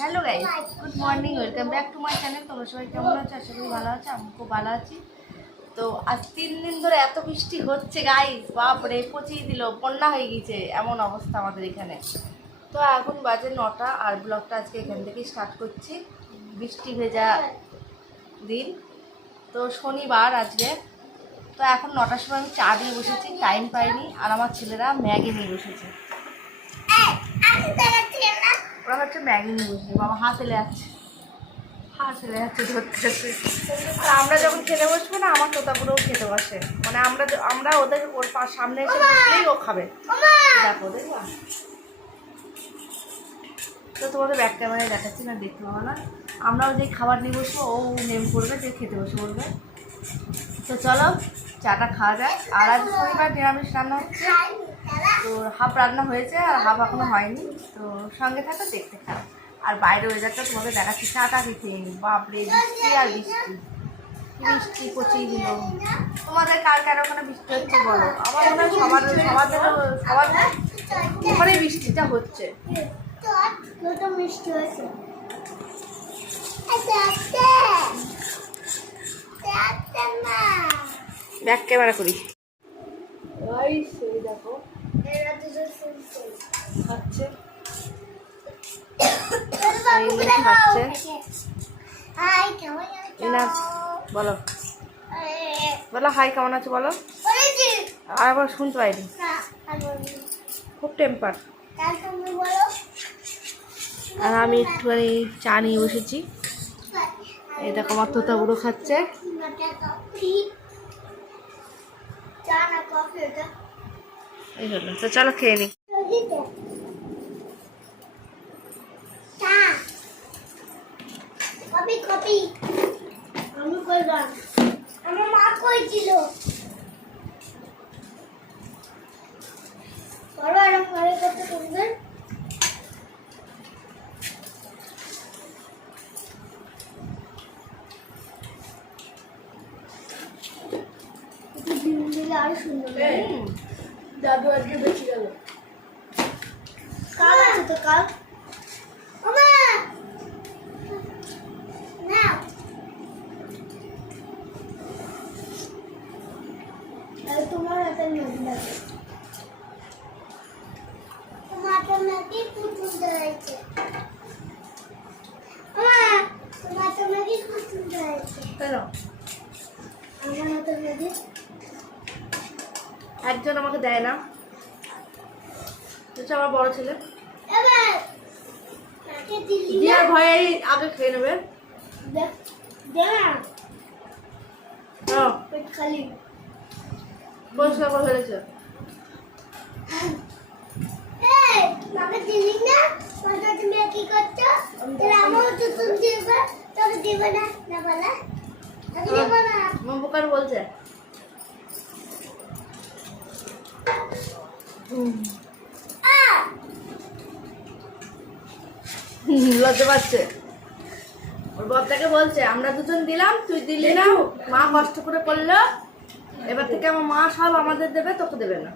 Hello guys, good morning, welcome back to my channel. তোমরা সবাই কেমন আছো? আশা করি ভালো আছো। আমি খুব ভালো আছি। তো আজ 3 দিন ধরে এত বৃষ্টি হচ্ছে গাইস, বাপরে পচিয়ে দিল, বন্যা হয়ে গেছে, এমন অবস্থা আমাদের এখানে। তো এখন বাজে 9টা আর ব্লগটা আজকে এখান থেকেই স্টার্ট করছি। বৃষ্টি ভেজা দিন, তো শনিবার আজকে। তো এখন 9টার সময় আমি চা দিয়ে বসেছি, টাইম পাইনি। আর আমার ছেলেরা ম্যাগি নিয়ে বসেছে। ওরা হচ্ছে ম্যাগি নিয়ে বসেছে। বাবা হাত এলে যাচ্ছে ধরতে ধরতে। আর আমরা যখন খেতে বসবো না, আমার তোতাগুলোও খেতে বসে। মানে আমরা ওদের ওর সামনে এসে বসলেই ও খাবে। দেখো দেখবা, তো তোমাদের ব্যাক ক্যামেরায় দেখাচ্ছি না, দেখতে পাবো না। আমরাও যেই খাবার নিয়ে বসবো ও নেম করবে, যে খেতে বসে বলবে। তো চলো চাটা খাওয়া যায়। আর আজ শনিবার নিরামিষ রান্না হচ্ছে। তো হাফ রান্না হয়েছে আর হাফ এখনো হয়নি। তো সঙ্গে থাকো, দেখতে খাও। আর বাইরে ওয়েদারটা তোমাদের দেখাচ্ছি। চাটা খেয়ে নি, বাপরে বৃষ্টি আর বৃষ্টি, বৃষ্টি পচিয়ে দিল। তোমাদের কার কার ওখানে বৃষ্টি হচ্ছে বলো? আমার মনে হয় সবার ওখানে বৃষ্টিটা হচ্ছে। ব্যাক ক্যামেরা করি। দেখো খাচ্ছে, বলো বলো হাই, কেমন আছো বলো। আর আবার শুনতে পাইনি, খুব টেম্পার। আর আমি একটুখানি চা নিয়ে বসেছি। এই দেখো আমার তোতা বুড়ো খাচ্ছে। এই হলো, তো চলো খেয়ে নি। আমার মা কইছিল বড় এরকম করে করতে করবেন। আর সুন্দর দাদু আজকে বেঁচে গেল। কাল আছে তো, কাল তোমার হাতে নদী লাগে, তোমার হাতে নদী খুব সুন্দর হয়েছে। তোমার হাতে নদী খুব সুন্দর হয়েছে। আমার হাতে নদী একজন আমাকে দেয় না, হচ্ছে আমার বড় ছেলে। জিয়ার ভয়ে আগে খেয়ে নেবে। পেট খালি পরিষ্কার করে ফেলেছে। তুমি কি করছো? দিবে না বলা বোকার বলছে লজ্জা পাচ্ছে। ওর বড়টাকে বলছে আমরা দুজন দিলাম, তুই দিলি না, মা কষ্ট করে করলো, এবার থেকে আমার মা সব আমাদের দেবে, তোকে দেবে না।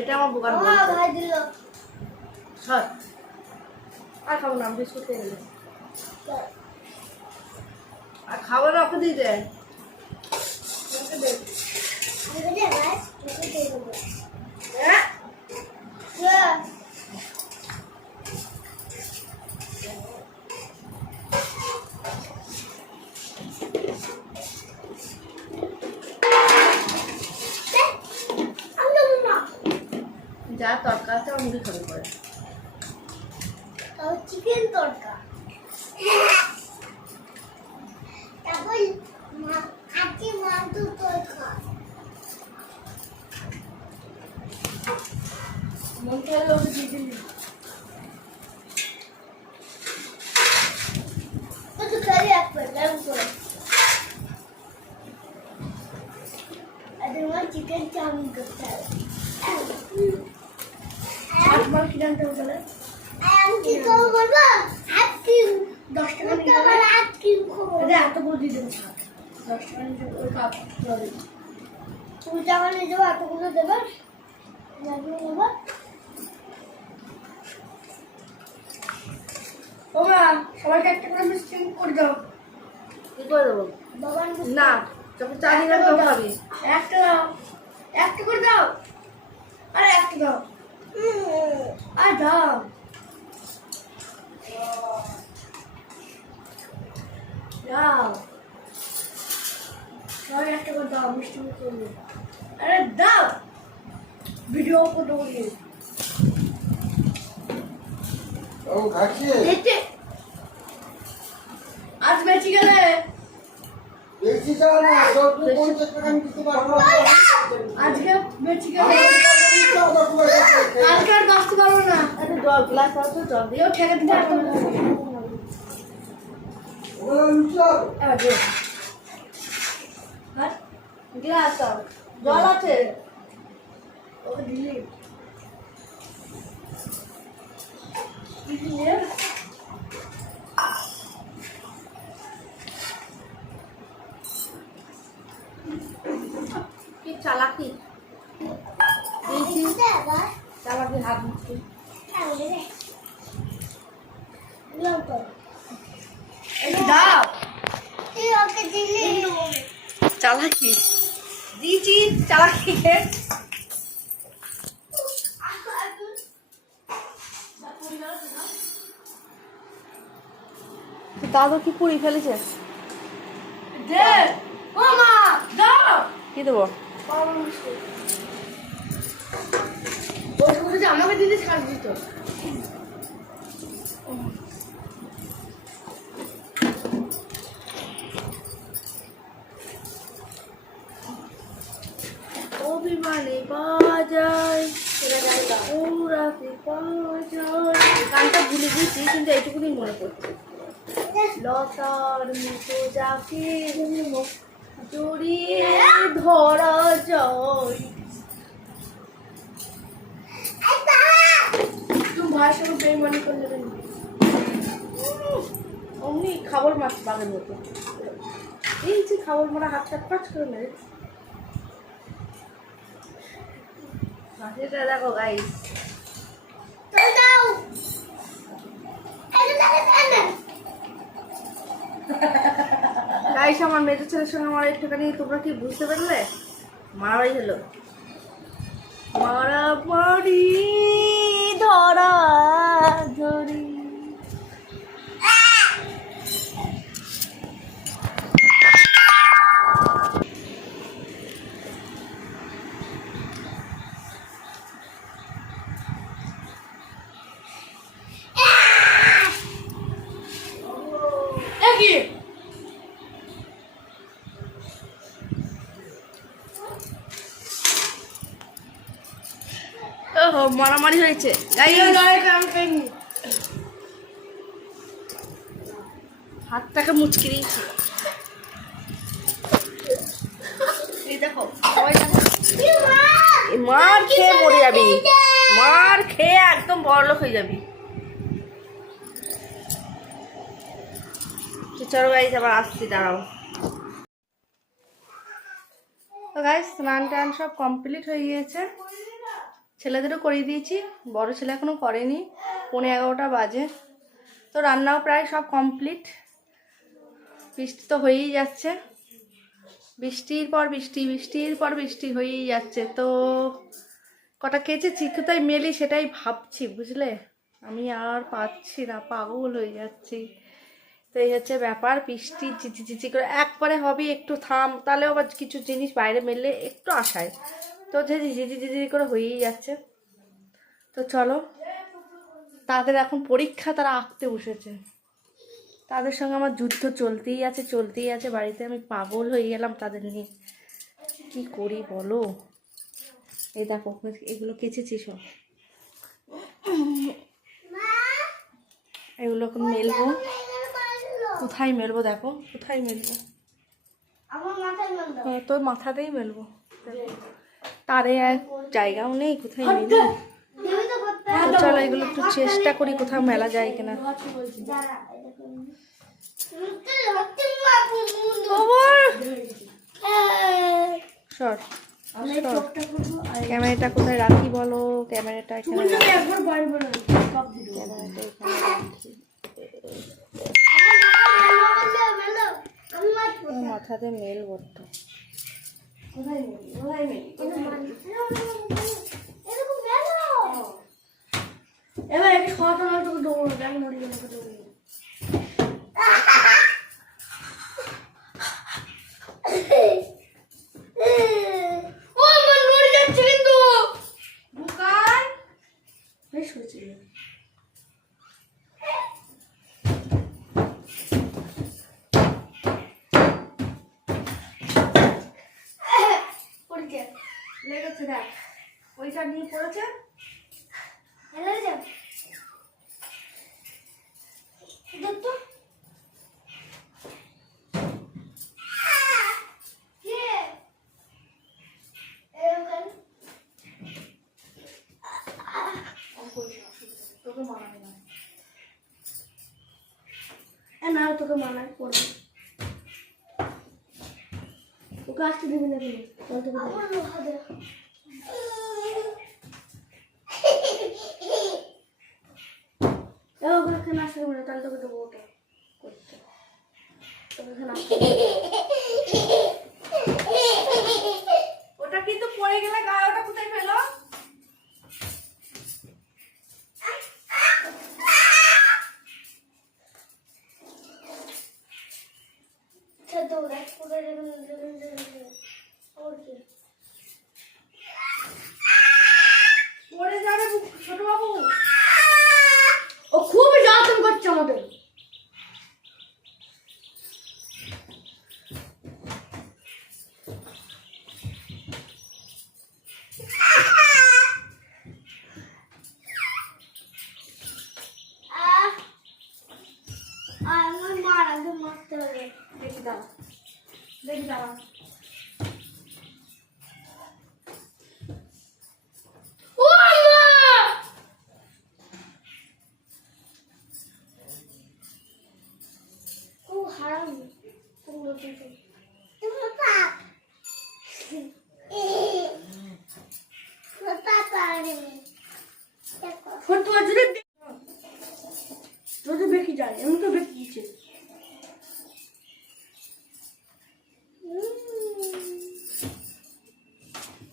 এটা আমার বোকার ভাই দিল। আর খাবো না, আমি বিস্কুট খেয়ে নিলাম। আর খাবো না, ওকে দিয়ে দেয়। যা তরকা আছে আমার মুড়ি খাবে পরে। চিকেন তরকা, তারপর আজকে মাংস তরকা। মন খেলে ওকে দিয়ে দিন। তো খালি একবার গরম করে তোমার চিকেন চাউমিন করতে হবে। তোমার কি জানতে হবে? আমি কি খাবো বলবো? আইসক্রিম 10 টাকা নিয়ে আবার আইসক্রিম খাবো। এত করে দিয়ে দেবো, 10 টাকা নিয়ে ওই কাপ দেবে। তুমি টাকা নিয়ে যাবো, এতগুলো দেবে, নেবো। ও মা সবাইকে একটা করে মিষ্টি করে দাও। কি করে দেবো? বাবার না, যখন চা দিলাম তখন খাবি। একটা দাও, একটা করে দাও, আরে একটা দাও, আর দাও। দাও, সবাই একটা করে দাও, মিষ্টি করবে। আরে দাও, ভিডিও করতে বলি। দেখতে আজ বেঁচে গেলে আজকে বেঁচে গেলে কালকে আর বাঁচতে পারবো না। একটা জল গ্লাস আছে, জল দিয়ে এও ঠেকাতে পারবো না। এবার দে। আর গ্লাস দাও, জল আছে। ওকে দিলি দিয়ে কি চালাকি দিয়েছি, চালাকি হাত মুছছি। দাও। চালাকি দিয়েছি, চালাকি দাদু কি পুরি ফেলেছে? দে মামা দাও। কি দেবো? ওই করে যে আমাকে দিতে ছাড় দিত। অভিমানে বাজায় ওরাতে বাজায়, গানটা ভুলে গেছি কিন্তু এইটুকুনি মনে পড়ছে। লতার মতো যাকে জড়িয়ে ধরা যায়। তুমি ভাইয়ের সঙ্গে বেইমানি করলে কেন? অমনি খাবার মাছ বাঘের মতো, এই যে খাবার মারা হাতটা পাঁচ করে মেরে। মাছেরটা দেখো গাইস, গাইস আমার মেজর ছেলের সঙ্গে আমার একটুখানি তোমরা কি বুঝতে পারলে? মারামারি হলো, মারামারি ধরা ধরি। কি ওহো মারামারি হয়েছে হাতটাকে মুচকে দিয়েছি। এই দেখো সবাই দেখো, মার খেয়ে মরে যাবি, মার খেয়ে একদম বড়লোক হয়ে যাবি। চলো গাইস আবার আসছি, দাঁড়াও। তো গাইস স্নান টান সব কমপ্লিট হয়ে গিয়েছে, ছেলেদেরও করিয়ে দিয়েছি, বড় ছেলে এখনো করেনি, 11:30 বাজে। তো রান্নাও প্রায় সব কমপ্লিট। বৃষ্টি তো হয়েই যাচ্ছে, বৃষ্টির পর বৃষ্টি, বৃষ্টির পর বৃষ্টি হয়েই যাচ্ছে। তো কটা কেচেছি, কোথায় মেলি সেটাই ভাবছি, বুঝলে? আমি আর পাচ্ছি না, পাগল হয়ে যাচ্ছি। তো এই হচ্ছে ব্যাপার, বৃষ্টি চিচি চিচি করে একবারে হবে, একটু থাম, তাহলেও আবার কিছু জিনিস বাইরে মেললে একটু আশায়, তো যে ঝিঝি ঝিঝি করে হয়েই যাচ্ছে। তো চলো, তাদের এখন পরীক্ষা, তারা আঁকতে বসেছে, তাদের সঙ্গে আমার যুদ্ধ চলতেই আছে চলতেই আছে। বাড়িতে আমি পাগল হয়ে গেলাম তাদের নিয়ে, কি করি বলো? এই দেখো এগুলো কেচেছি সব, এগুলো এখন মেলবো। কোথায় মেলবো দেখো, কোথায় মেলবো? তোর মাথাতেই মেলবো, তারে আর জায়গাও নেই, কোথায় মেলবো? চলো এগুলো একটু চেষ্টা করি কোথাও মেলা যায় কিনা। সর, ক্যামেরাটা কোথায় রাখি বলো? ক্যামেরাটা এখানে রাখি। সাথে মেল বট্ট। কোথায় নেই এবার একটু সহায়তা না তোকে দেবো দেখ নড়ি গেলে দেবো ও আমার নড়ে যাচ্ছে কিন্তু বুকান বেশ হয়েছে পড়েছে লেগেছে দেখ, ওইটা নিয়ে পড়েছে। এলারে যা দেখ তো কে এরকম তোকে মানাবে না। না তোকে মানায় পড়বে ওকে আসতে দিবি না তুমি চল তোকে আমার লোহা দে ওকে এখানে আসতে দিবি না তাহলে তোকে দেবো ওটা করতে তোকে এখানে আসতে ওটা কিন্তু পড়ে গেলে গায়ে ওটা কোথায় ফেলো? পড়ে যাবে ছোট বাবু। ও খুবই জ্বালাতন করছে আমাদের আমার মার আগে মারতে হবে দেখি দাঁড়া, দেখি দাঁড়া। ও মা ও হারাম তুমি তুমি পাপ ফটো যদি বেঁকে যায় এমন তো বেঁকে গেছে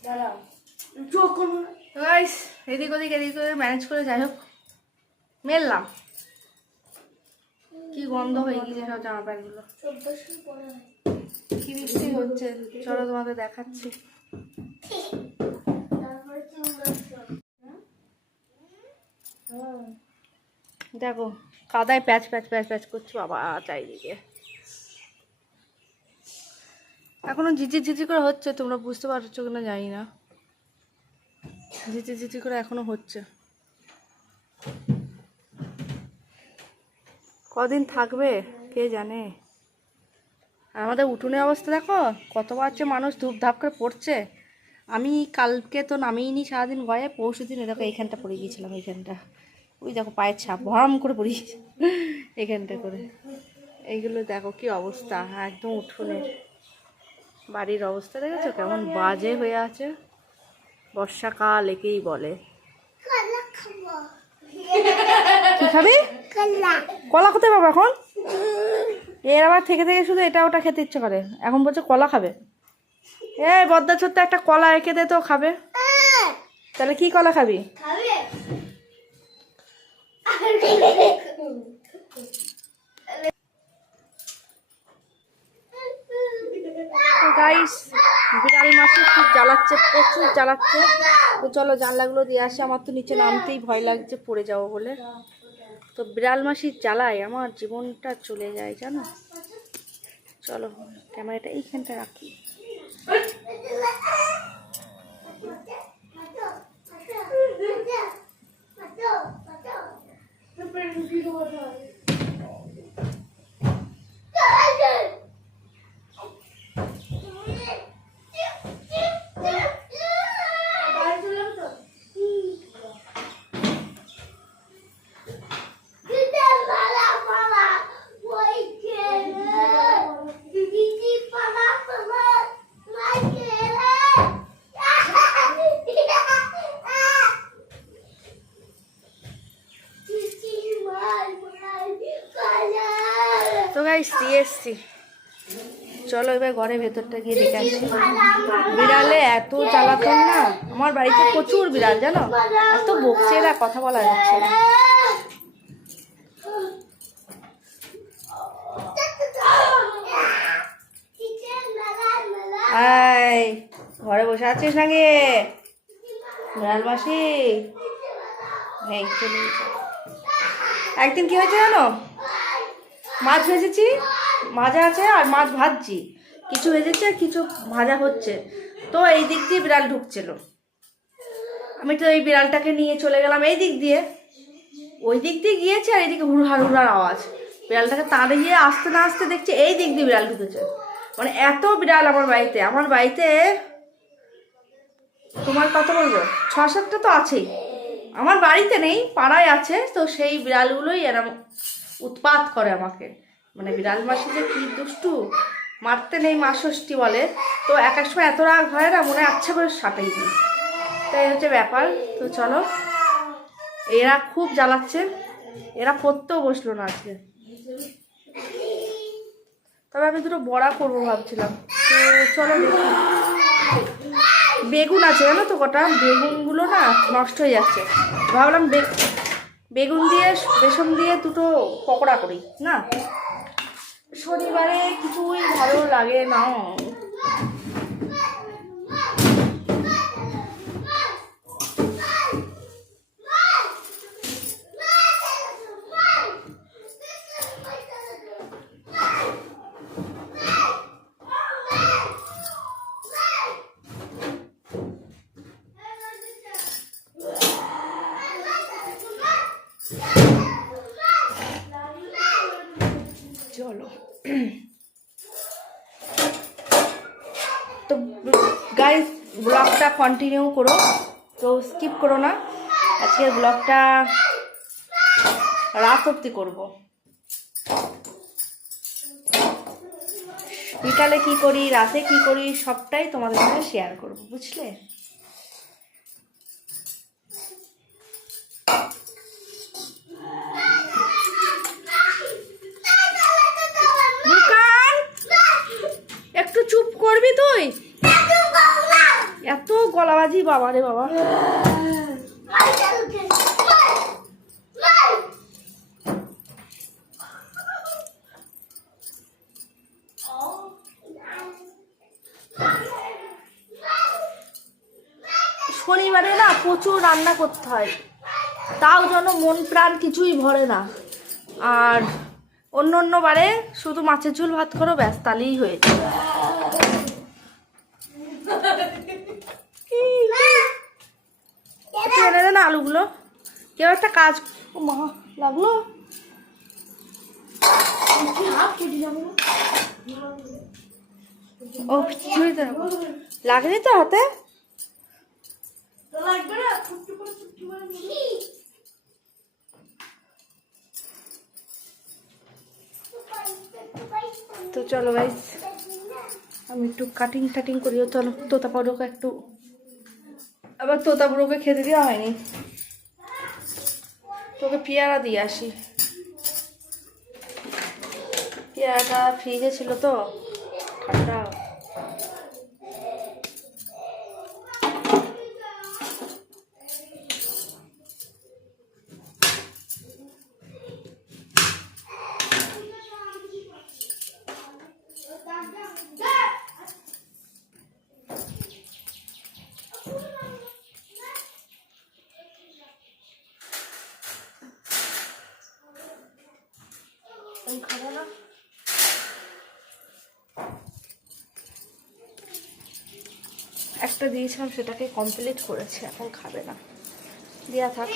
দাঁড়াও চোখ করবো না গাইস এদিক ওদিক ম্যানেজ করে যাই হোক মেললাম। কি গন্ধ হয়ে গিয়েছে সব জামা প্যান্টগুলো। 1400 পরে হয় কি বৃষ্টি হচ্ছে, চলো তোমাদের দেখাচ্ছি। তারপরে 1400 দেখো কাদায় প্যাচ প্যাচ প্যাচ প্যাচ করছে বাবা চারিদিকে। এখনো ঝিঝির ঝিঝি করে হচ্ছে, তোমরা বুঝতে পারছো কিনা জানি না। ঝিঝি ঝিঝি করে এখনো হচ্ছে। কদিন থাকবে কে জানে। আর আমাদের উঠোনের অবস্থা দেখো, কতবার যে মানুষ ধূপধাপ করে পড়ছে। আমি কালকে তো নামিয়েই সারাদিন গয়ে, পরশু দিন দেখো এইখানটা পড়ে গিয়েছিলাম। এইখানটা ওই দেখো পায়ের ছাপ ভরম করে পড়ে গিয়েছে এইখানটা করে। এইগুলো দেখো কি অবস্থা একদম উঠোনের। বাড়ির অবস্থা দেখেছো কেমন বাজে হয়ে আছে। বর্ষাকাল একেই বলে। কি খাবি? কলা কোথায় পাবো এখন? এর আবার থেকে থেকে শুধু এটা ওটা খেতে ইচ্ছে করে, এখন বলছে কলা খাবে। এই বদ্দা ছোট্ট একটা কলা এঁকে দে তো খাবে। তাহলে কি কলা খাবি? গাইস বিড়াল মাসি খুব জ্বালাচ্ছে, প্রচুর জ্বালাচ্ছে। তো চলো জানলাগুলো দিয়ে আসি, আমার তো নিচে নামতেই ভয় লাগছে পড়ে যাবো বলে। তো বিড়াল মাসির জ্বালায় আমার জীবনটা চলে যায় জানো। চলো ক্যামেরাটা এইখানটা রাখি। তো গাইস দিয়ে এসছি, চলো এবার ঘরে ভেতরটা গিয়ে দেখে আসি। বিড়ালে এত জ্বালাতন না, আমার বাড়িতে প্রচুর বিড়াল জানো, এত বকছে এরা, কথা বলা যাচ্ছে না। এই ঘরে বসে আছিস নাকি বিড়াল মাসি? এই চলে গেছে। একদিন কি হয়েছে জানো, মাছ ভেজেছি, ভাজা আছে আর মাছ ভাজছি, কিছু ভেজেছে আর কিছু ভাজা হচ্ছে, তো এই দিক দিয়ে বিড়াল ঢুকছিল। আমি তো এই বিড়ালটাকে নিয়ে চলে গেলাম এই দিক দিয়ে, ওই দিক দিয়ে গিয়েছে আর এইদিকে হুড়হার হুড়ার আওয়াজ। বিড়ালটাকে তাড়িয়ে আসতে না আসতে দেখছি এই দিক দিয়ে বিড়াল ঢুকেছে। মানে এত বিড়াল আমার বাড়িতে, আমার বাড়িতে তোমার কত বলবো 6-7টা তো আছেই। আমার বাড়িতে নেই, পাড়ায় আছে, তো সেই বিড়ালগুলোই এরম উৎপাত করে আমাকে। মানে বিড়াল মাসি যে কি দুষ্টু, মারতে নেই মা ষষ্ঠী বলে, তো এক এক সময় এত রাগ হয় না, মনে আচ্ছা করে সাপেই দিই, তাই হচ্ছে ব্যাপার। তো চলো, এরা খুব জ্বালাচ্ছে, এরা পড়তেও বসলো না আজকে। তবে আমি দুটো বড়া করবো ভাবছিলাম, তো চলো দেখি। বেগুন আছে জানো তো কটা, বেগুনগুলো না নষ্ট হয়ে যাচ্ছে, ভাবলাম বেগুন দিয়ে বেসন দিয়ে দুটো পকোড়া করি না, শনিবারে কিছুই ভালো লাগে না। চলো তো গাইস, ব্লগটা কন্টিনিউ করো, তো স্কিপ করো না। আজকের ব্লগটা রাত অবধি করবো, বিকালে কি করি রাতে কি করি সবটাই তোমাদের সাথে শেয়ার করবো, বুঝলে? একটু চুপ করবি তুই, এত গলাবাজি বাবা রে বাবা। শনিবারে না প্রচুর রান্না করতে হয়, তাও যেন মন প্রাণ কিছুই ভরে না। আর অন্য অন্য বারে শুধু মাছের ঝোল ভাত করো, ব্যাস, তাহলেই হয়েছে। এনে দে না আলুগুলো, কেউ একটা কাজ মা লাগলো। ও লাগেনি তো হাতে? তো চলো গাইস, আমি একটু কাটিং টাটিং করি। তো তোতাপুরোকে একটু, আবার তোতাপুরোকে খেতে দেওয়া হয়নি, তোকে পেয়ারা দিয়ে আসি। পেয়ারাটা ফ্রিজে ছিল তো ঠান্ডা। খাবো না, একটা দিয়েছিলাম সেটাকে কমপ্লিট করেছে, এখন খাবে না, দিয়া থাক।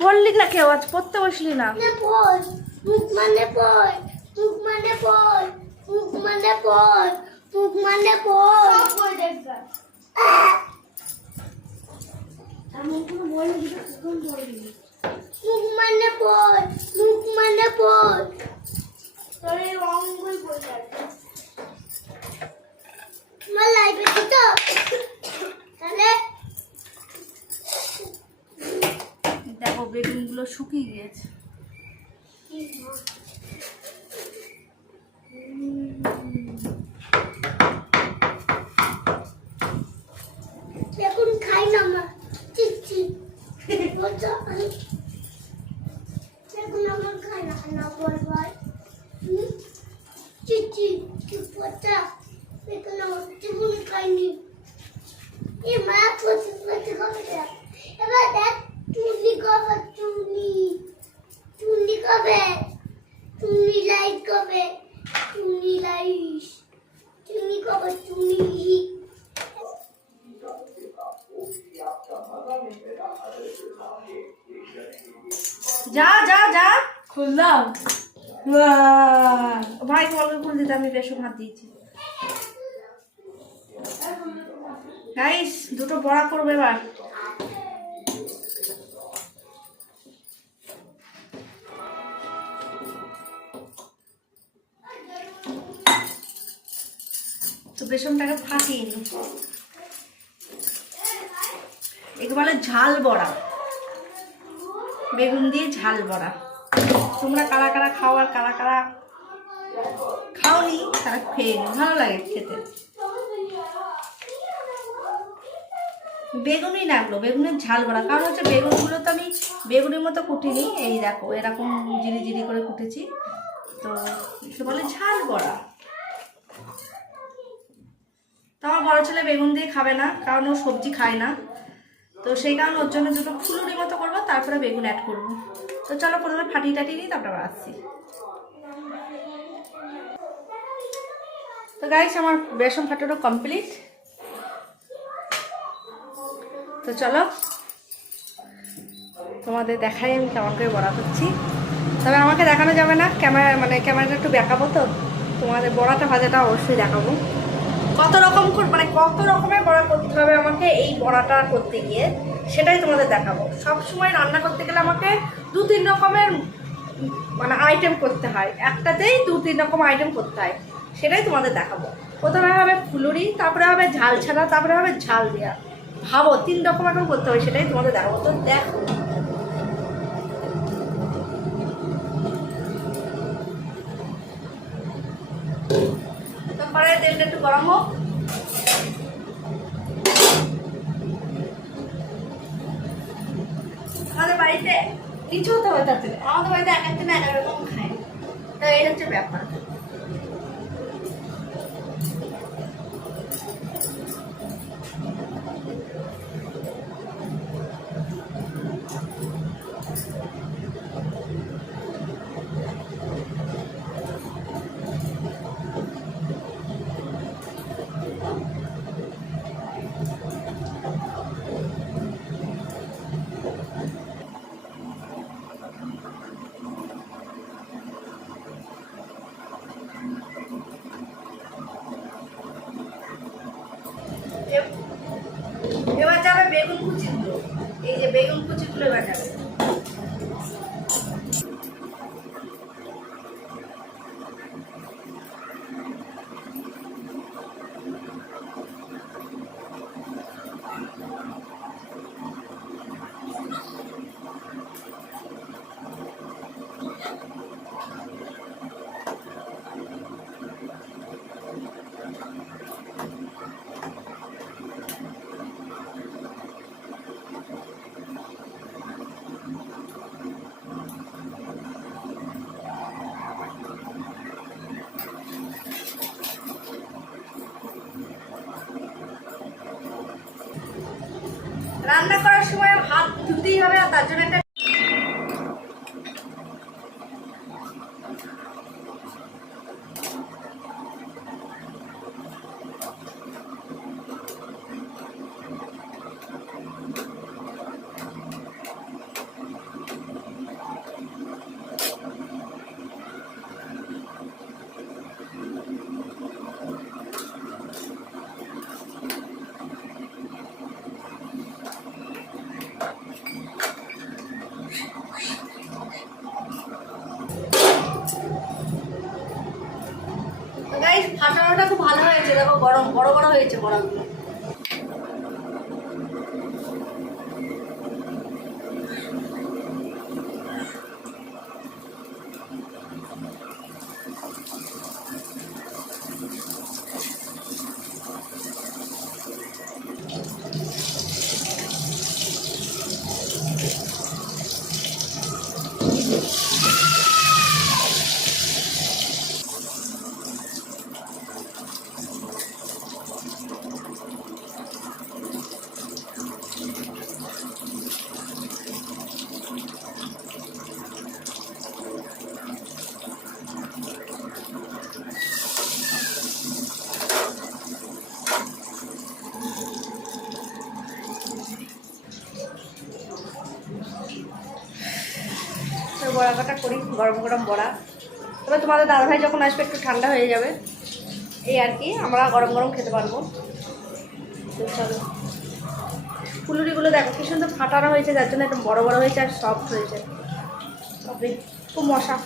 পড়লি না কেউ আজ, পড়তে বসলি না? দেখো বেগুনগুলো শুকিয়ে গিয়েছে। এখন খাই না মা চিচ্ছি এখন আমার খাই না না বল ভাই চিচ্ছি কি পচা এখন আমার জীবন খাইনি এ মা পচা পচা খাবে এবার দেখ চুনি কবে চুনি কবে চুনি লাইট কবে চুনি লাইট চুনি কবে চুনি যা যা যা খুললাম ভাই তোমাকে খুলে দিতে আমি বেশম হাত দিয়েছি। গাইস দুটো বড়া করবে এবার। তো বেসনটাকে ফাটিয়ে নি, একে বলে ঝাল বড়া, বেগুন দিয়ে ঝাল বড়া। তোমরা কারা কারা খাও আর কারা কারা খাওনি তারা খেয়ে নি, ভালো লাগে খেতে। বেগুনই লাগলো, বেগুনের ঝাল বড়া। কারণ হচ্ছে বেগুনগুলো তো আমি বেগুনের মতো কুটিনি, এই দেখো এরকম জিরি জিরি করে কুটেছি, তো একে বলে ঝাল বড়া। তো আমার বড় ছেলে বেগুন দিয়ে খাবে না, কারণ ও সবজি খায় না, তো সেই কারণে ওর জন্য দুটো ফুলুরি মতো করবো, তারপরে বেগুন অ্যাড করবো। তো চলো প্রথমে ফাটিয়ে টাটিয়ে নিই, তারপরে আসছি। তো গাইস আমার বেসন ফাটানো কমপ্লিট। তো চলো তোমাদের দেখাই আমি কেমন করে বড়া করছি। তবে আমাকে দেখানো যাবে না, ক্যামেরাটা একটু দেখাবো, তো তোমাদের বড়াটা ভাজাটা অবশ্যই দেখাবো। কত রকমের বড়া করতে হবে আমাকে এই বড়াটা করতে গিয়ে, সেটাই তোমাদের দেখাবো। সব সময় রান্না করতে গেলে আমাকে 2-3 রকমের আইটেম করতে হয়, একটাতেই 2-3 রকম আইটেম করতে হয়, সেটাই তোমাদের দেখাবো। প্রথমে হবে ফুলুরি, তারপরে হবে ঝাল ছাড়া, তারপরে হবে ঝাল দেওয়া। ভাবো 3 রকম এখন করতে হবে, সেটাই তোমাদের দেখাবো। তো দেখো তারপরে তেলটা একটু গরম হোক। আমাদের বাড়িতে কিছু হতে হবে তার থেকে, আমাদের বাড়িতে এক একদিন এক এক রকম খায়, তো এই হচ্ছে ব্যাপার। এবার যাবে বেগুন কুচিগুলো, এই যে বেগুন কুচিগুলো এবার যাবে। রান্না করার সময় হাত ধুতেই হবে, আর তার জন্য একটা ফাটানোটা খুব ভালো হয়েছে, দেখো গরম বড় বড় হয়েছে বড়াগুলো। বড়া কাটা করি, গরম গরম বড়া। তবে তোমাদের দাদাভাই যখন আসবে একটু ঠান্ডা হয়ে যাবে, এই আর কি, আমরা গরম গরম খেতে পারবো। তো চলো, ফুলুরিগুলো দেখো কি সুন্দর ফাটানো হয়েছে, যার জন্য একদম বড় বড় হয়েছে আর সফট হয়েছে। তবে খুব মশা।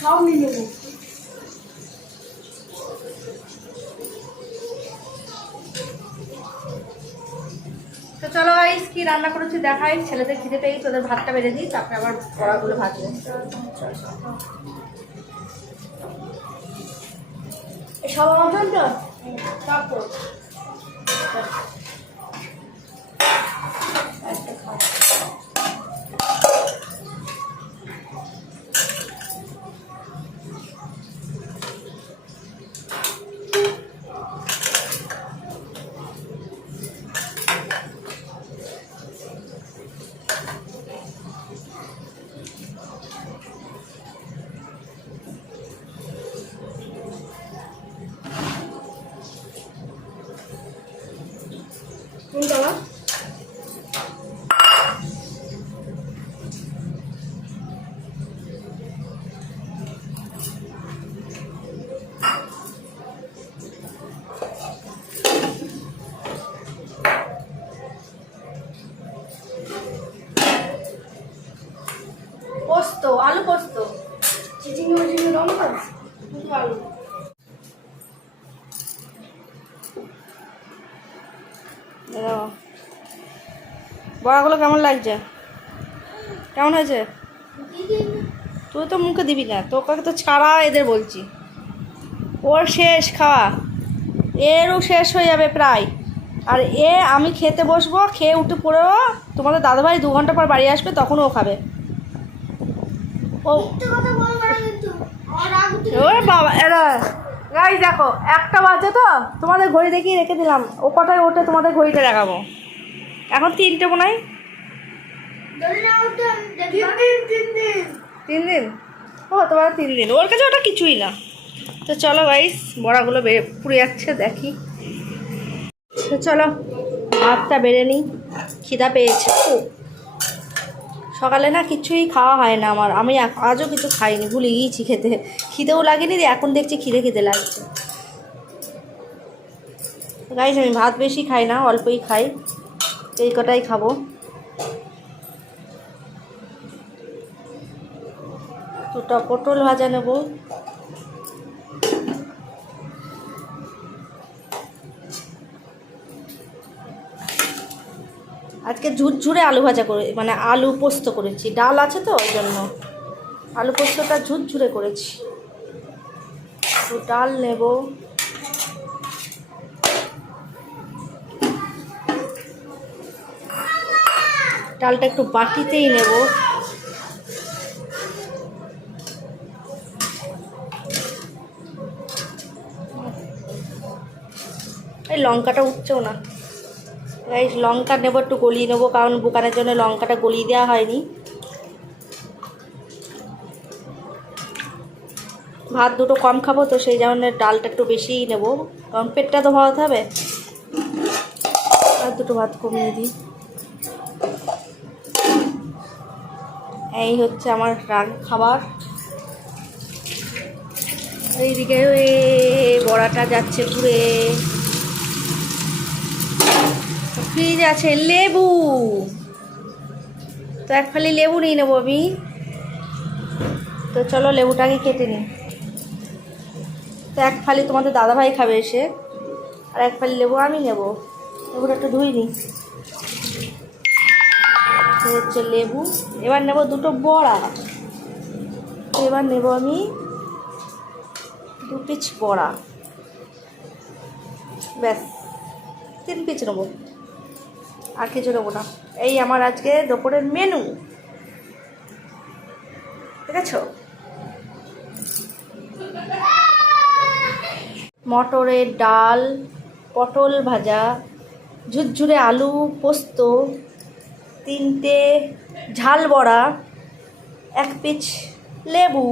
সব নিয়ে নেবো। তো চলো গাইস, কি রান্না করেছি দেখাই, ছেলেদের খিদে পেয়ে তোদের ভাতটা বেড়ে দিই, তারপরে আবার বড়াগুলো ভাজবো। সব আমার তো সব তো কোনটা পোস্ত, আলু পোস্ত, চিচিঙ্গি মিচিঙ্গি লঙ্কা দুটো আলু। বড়াগুলো কেমন লাগছে, কেমন হয়েছে? তুই তো মুখে দিবি না, তোকে তো ছাড়া এদের বলছি। ওর শেষ খাওয়া, এরও শেষ হয়ে যাবে প্রায়। আর আমি খেতে বসবো, খেয়ে উঠে পড়েও তোমাদের দাদাভাই 2 ঘন্টা পর বাড়ি আসবে, তখন ও খাবে। ওর বাবা, এরা গাইস দেখো 1টা বাজে, তো তোমাদের ঘড়ি দেখিয়ে রেখে দিলাম, ও কটায় ওঠে তোমাদের ঘড়িতে দেখাবো। এখন 3টে মনে হয়। 3 দিন? ও তোমার 3 দিন, ওর কাছে ওটা কিছুই না। তো চলো গাইস, বড়াগুলো পুড়ে যাচ্ছে দেখি। তো চলো ভাতটা বেড়ে নিই, খিদা পেয়েছে। সকালে না কিছুই খাওয়া হয় না আমার, আমি আজও কিছু খাইনি, ভুলে গিয়েছি খেতে, খিদেও লাগেনি, এখন দেখছি খিদে লাগছে। গাইস আমি ভাত বেশি খাই না, অল্পই খাই, এই কটাই খাবো। দুটো পটল ভাজা নেব। আজকে ঝুরঝুরে আলু ভাজা করে, মানে আলু পোস্ত করেছি, ডাল আছে তো ওই জন্য আলু পোস্তটা ঝুরঝুরে করেছি। তো ডাল নেব, ডালটা একটু বাটিতেই নেব। এই লঙ্কাটা উঠছেও না গাইস, লঙ্কা নেবো, একটু গলিয়ে নেবো, কারণ বোকানের জন্য লঙ্কাটা গলিয়ে দেওয়া হয়নি। ভাত দুটো কম খাবো তো, সেই জন্য ডালটা একটু বেশিই নেবো, কারণ পেটটা তো ভালো হবে। আর দুটো ভাত কমিয়ে দিই। এই হচ্ছে আমার খাবার। এইদিকে বড়াটা যাচ্ছে পুরে। ফ্রিজ আছে লেবু, তো 1 ফালি লেবু নিয়ে নেবো আমি। তো চলো লেবুটাকে কেটে নিই। তো 1 ফালি তোমাদের দাদাভাই খাবে এসে, আর 1 ফালি লেবু আমি নেব। লেবুটা একটু ধুই নিই। হচ্ছে লেবু। এবার নেব 2টো বড়া। এবার নেব আমি 2 পিস বড়া, ব্যাস 3 পিস নেবো, আর কিছু নেবো না। এই আমার আজকে দুপুরের মেনু, ঠিক আছে? মটরের ডাল, পটল ভাজা, ঝুরঝুরে আলু পোস্ত, 3টে ঝাল বড়া, 1 পিস লেবু,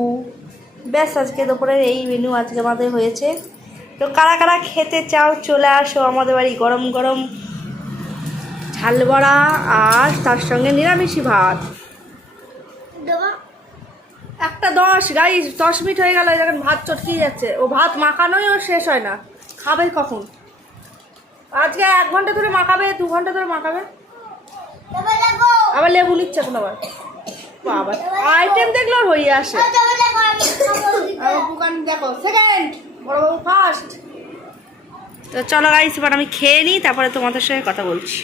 ব্যাস আজকে দুপুরের এই মেনু আজকে আমাদের হয়েছে। তো কারা কারা খেতে চাও চলে আসো আমাদের বাড়ি, গরম গরম ঝাল বড়া আর তার সঙ্গে নিরামিষি ভাত। দেবো। 1:10 গাইস, 10 মিনিট হয়ে গেল, যখন ভাত চটকিয়ে যাচ্ছে। ও ভাত মাখানোই ওর শেষ হয় না, খাবে কখন? আজকে 1 ঘন্টা ধরে মাখাবে, 2 ঘন্টা ধরে মাখাবে। দেবো দেখো। আবার লেবু নিচ্ছে এখন আবার। বাবা আইটেম দেখলে ওর হয়ে আসে। দেবো দেখো আমি খাবো দিতে। আর দোকান দেখো সেকেন্ড, বড়বাবু ফার্স্ট। তো চলো গাইস, এবার আমি খেয়ে নিই, তারপরে তোমাদের সঙ্গে কথা বলছি।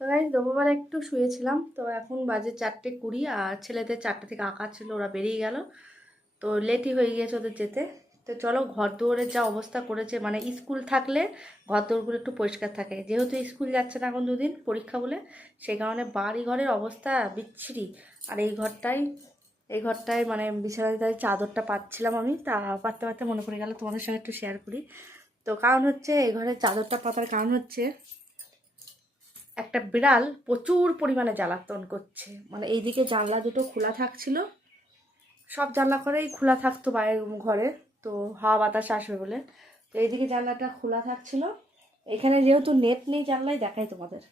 তো গাইস দুপুরবেলা একটু শুয়েছিলাম, তো এখন বাজে 4:20, আর ছেলেদের 4টা থেকে আঁকা ছিল, ওরা বেরিয়ে গেল, তো লেটই হয়ে গিয়েছে ওদের যেতে। তো চলো, ঘর দুয়ারের যা অবস্থা করেছে, মানে স্কুল থাকলে ঘর দুয়ারগুলো একটু পরিষ্কার থাকে, যেহেতু স্কুল যাচ্ছে না এখন 2 দিন পরীক্ষা বলে, সেই কারণে বাড়ি ঘরের অবস্থা বিচ্ছিরি। আর এই ঘরটায় মানে বিছানায় চাদরটা পাচ্ছিলাম আমি, তা পাততে পারতে মনে পড়ে গেল তোমাদের সঙ্গে একটু শেয়ার করি। তো কারণ হচ্ছে, এই ঘরের চাদরটা পাতার কারণ হচ্ছে, একটা বিড়াল প্রচুর পরিমাণে জ্বালাতন করছে। মানে এইদিকে জানলা দুটো খোলা থাকছিল, সব জানলা করেই খোলা থাকতো বাইরের ঘরে, তো হাওয়া বাতাস আসবে বলে। তো এইদিকে জানলাটা খোলা থাকছিল, এখানে যেহেতু নেট নেই জানলায়, দেখাই তোমাদের,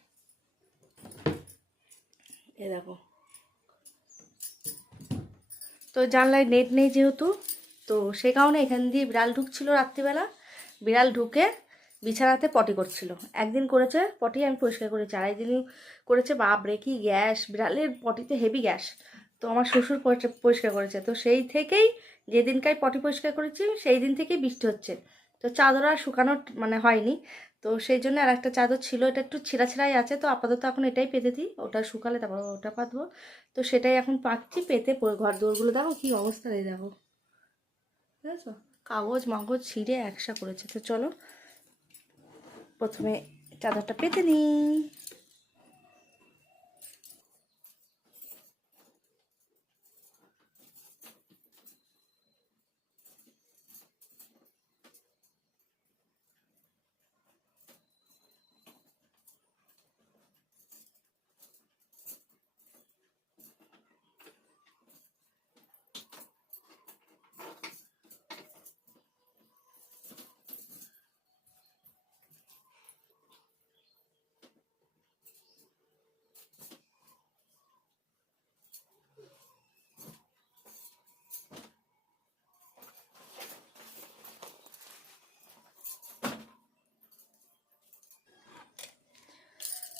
এ দেখো। তো জানলায় নেট নেই যেহেতু, তো সেই কারণে এখান দিয়ে বিড়াল ঢুকছিল রাত্রিবেলা। বিড়াল ঢুকে বিছানাতে পটি করছিল। একদিন করেছে পটি, আমি পরিষ্কার করেছি। আরেকদিনই করেছে, বাপরে কি গ্যাস! বিড়ালের পটিতে হেভি গ্যাস। তো আমার শ্বশুর পরিষ্কার করেছে। তো সেই থেকেই, যেদিনকার পটি পরিষ্কার করেছি সেই দিন থেকেই বৃষ্টি হচ্ছে। তো চাদর আর শুকানো মানে হয়নি, তো সেই জন্য আর একটা চাদর ছিল, এটা একটু ছেঁড়া ছেঁড়াই আছে, তো আপাতত এখন এটাই পেতে দিই, ওটা শুকালে তারপর ওটা পাতবো। তো সেটাই এখন পাচ্ছি পেতে। ঘর দৌড়গুলো দেখো কি অবস্থা, এই দেখো, ঠিক আছে, কাগজ মাগজ ছিঁড়ে একসা করেছে। তো চলো প্রথমে চাদরটা পেতে নিই।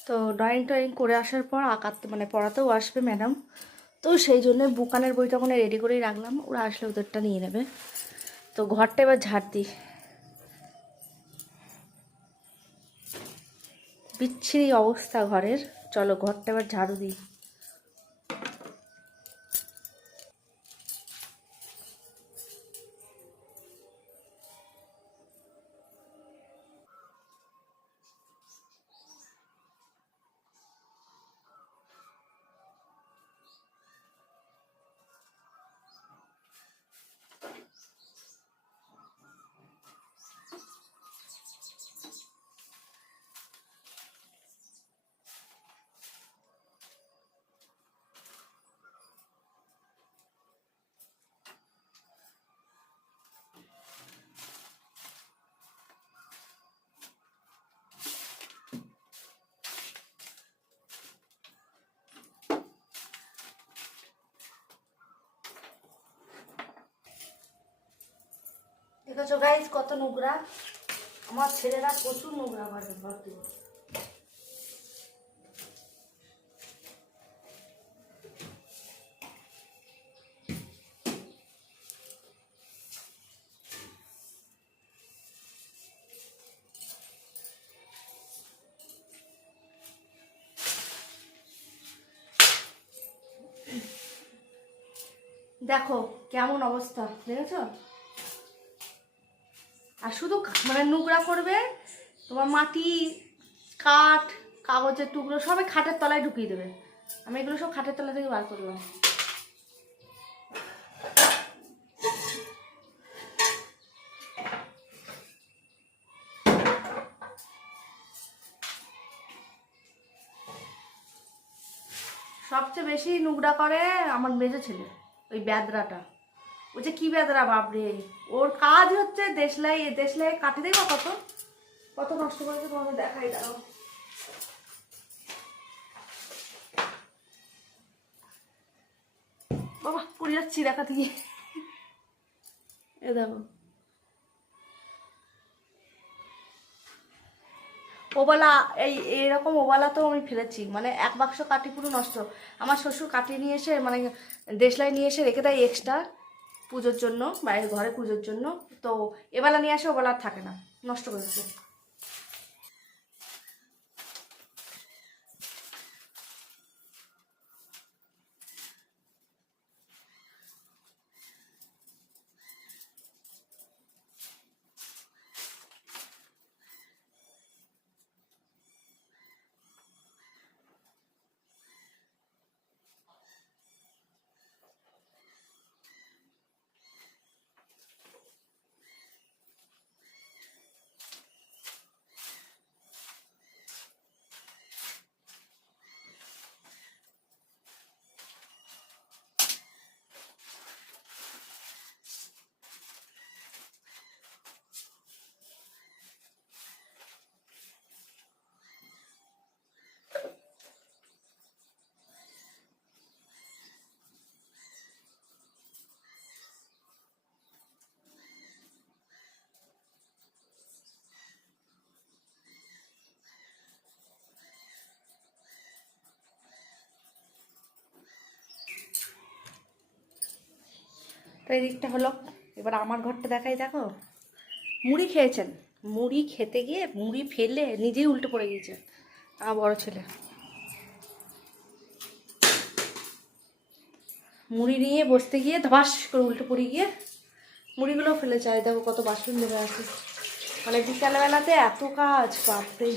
তো ড্রয়িং টয়িং করে আসার পর আঁকাতে মানে পড়াতেও আসবে ম্যাডাম, তো সেই জন্য বুকানের বইটা ওখানে রেডি করেই রাখলাম, ওরা আসলে ওদেরটা নিয়ে নেবে। তো ঘরটা এবার ঝাড় দিই, বিচ্ছিরি অবস্থা ঘরের। চলো ঘরটা এবার ঝাড়ু দিই। দেখেছো গাইস কত নোংরা, আমার ছেলেরা প্রচুর নোংরা করে ভর্তি। দেখো কেমন অবস্থা, দেখেছো? আর শুধু মানে নোংরা করবে, তোমার মাটি, কাঠ, কাগজের টুকরো সবাই খাটের তলায় ঢুকিয়ে দেবে। আমি এগুলো সব খাটের তলা থেকে বার করলাম। সবচেয়ে বেশি নোংরা করে আমার মেজো ছেলে, ওই ব্যাদরাটা। ওই যে কি ব্যাদরা বাপরে, ওর কাজ হচ্ছে দেশলাই কাটি দেবো কত, কত নষ্ট করেছে তোমাদের দেখাই দাও। বাবা পড়ে যাচ্ছি দেখা থেকে। এ দেখো ওবালা, এইরকম ওবালা তো আমি ফেলেছি, মানে এক বাক্স কাঠি পুরো নষ্ট। আমার শ্বশুর কাঠি নিয়ে এসে মানে দেশলাই নিয়ে এসে রেখে দেয় এক্সট্রা পুজোর জন্য, বাইরে ঘরে পুজোর জন্য। তো এবেলা নিয়ে আসে, ওবেলা আর থাকে না, নষ্ট করে দিচ্ছে। তো এই দিকটা হলো। এবার আমার ঘরটা দেখাই, দেখো মুড়ি খেয়েছেন, মুড়ি খেতে গিয়ে মুড়ি ফেলে নিজেই উল্টে পড়ে গিয়েছে আমার বড় ছেলে। মুড়ি নিয়ে বসতে গিয়ে ধবাস করে উল্টে পড়ে গিয়ে মুড়িগুলো ফেলে চাই। দেখো কত বাসন দেবে আছে, মানে বিকালবেলাতে এত কাজ, বাপরে।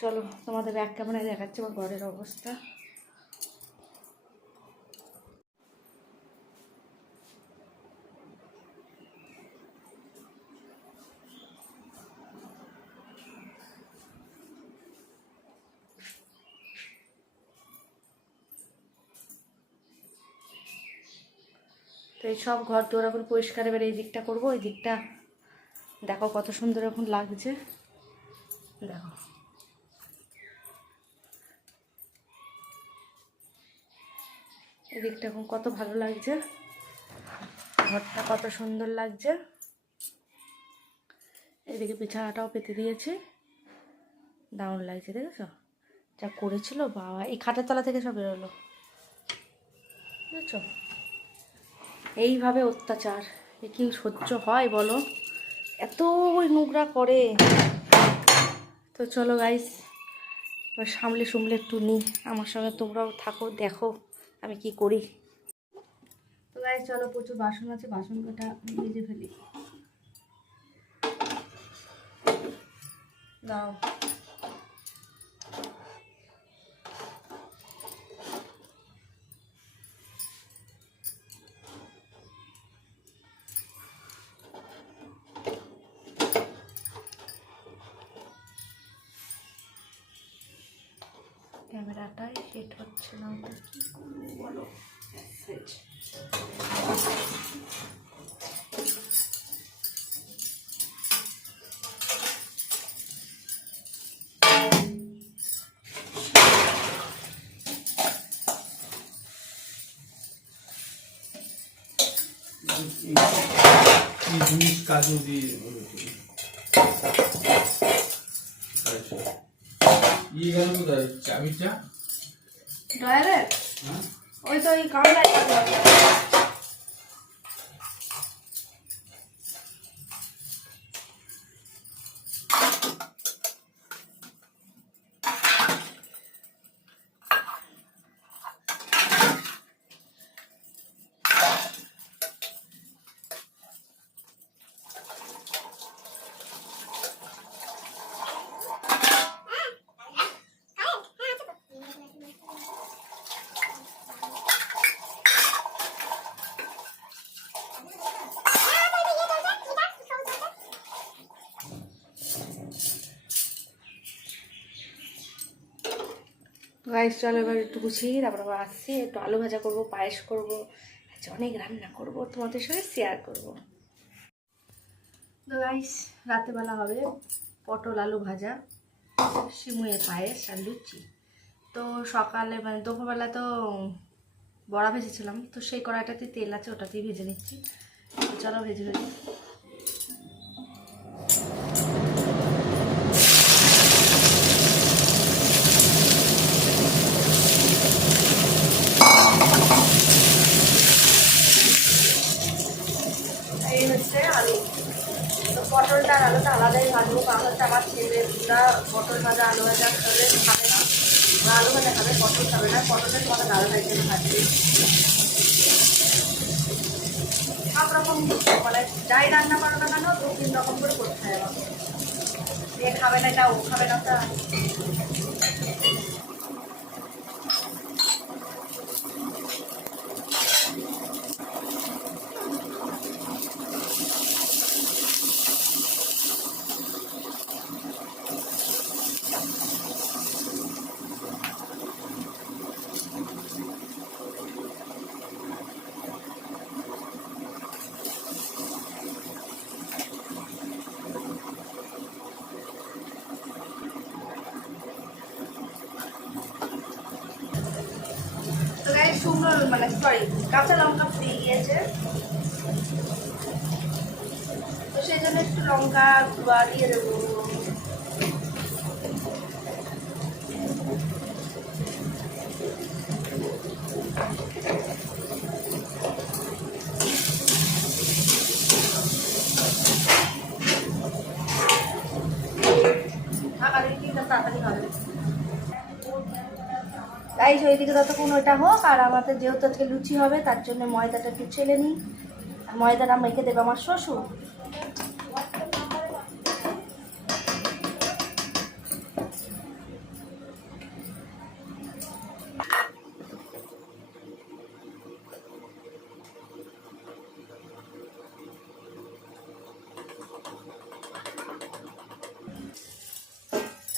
চলো তোমাদের ব্যাগ ক্যামেরায় দেখাচ্ছে আমার ঘরের অবস্থা। তো এই সব ঘর দৌড়া করে পরিষ্কার, এবার এই দিকটা করবো। এই দিকটা দেখো কত সুন্দর এখন লাগছে, দেখো এই দিকটা এখন কত ভালো লাগছে, ঘরটা কত সুন্দর লাগছে। এদিকে বিছানাটাও পেতে দিয়েছি, দারুণ লাগছে, দেখেছো? যা করেছিল বাবা, এই খাটের তলা থেকে সব বেরোলো, বুঝেছো? এইভাবে অত্যাচার এ কি সহ্য হয় বলো? এত নোংরা করে। তো চলো গাইস, এবার সামলে সুমলে একটু নিই, আমার সঙ্গে তোমরাও থাকো, দেখো আমি কি করি। তো গাইস চলো, প্রচুর বাসন আছে, বাসন কটা ভেজে ফেলি। দাও ক্যামেরাটাই সেট হচ্ছে না, কি করবো বলো? সেট জিনিস কাজু দিয়ে ইয়ে গেল কোথায় চাবিটা? ড্রয়ারে ওই তো ওই কামড়ায়। গাইস চলো এবার একটু গুছিয়ে, তারপর আবার আসছি, একটু আলু ভাজা করবো, পায়েস করবো, আচ্ছা অনেক রান্না করবো, তোমাদের সঙ্গে শেয়ার করবো। তো গাইস রাত্রেবেলা হবে পটল আলু ভাজা, সিমুয়ের পায়েস আর লুচি। তো সকালে মানে দুপুরবেলা তো বড়া ভেজেছিলাম, তো সেই কড়াইটাতে তেল আছে, ওটাতেই ভেজে নিচ্ছি। চলো ভেজে ভেজে এই হচ্ছে আলু। তো পটলটা আর আলুটা আলাদাই ভাজবো, কারণ হচ্ছে আমার ছেলেরা পটল ভাজা আলু ভাজা খেলে খাবে না, ওরা আলু ভাজা খাবে, পটল খাবে না। পটলের মতো আলু ভাজা ভাজছি। সব রকম মানে যাই রান্না করো না কেন 2-3 রকম করে করতে হয় আমাকে। এ খাবে না এটা, ও খাবে না ওটা। তো গাইস শুকনো মানে সরি কাঁচা লঙ্কা ফুরিয়ে গিয়েছে, তো সেই জন্য একটু লঙ্কা দিয়ে দেবো। ঢাকা দিয়ে কিন্তু তাড়াতাড়ি হবে। তাই ওইদিকে ততক্ষণ ওইটা হোক, আর আমাদের যেহেতু আজকে লুচি হবে তার জন্য ময়দাটা একটু ছেলে নিই। আর ময়দাটা মেখে দেবে আমার শ্বশুর।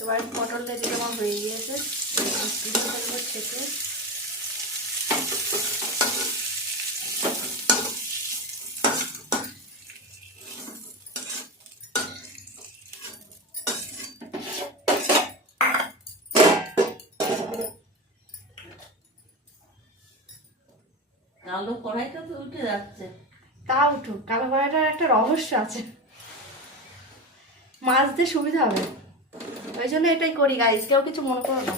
এবার পটলটা দিকে আমার হয়ে গিয়েছে, খেতে কালো কড়াইটা তো উঠে যাচ্ছে। তা উঠুক, কালো কড়াইটার একটা রহস্য আছে, মাজতে সুবিধা হবে, ওই জন্য এটাই করি গাইস, কেউ কিছু মনে করো না।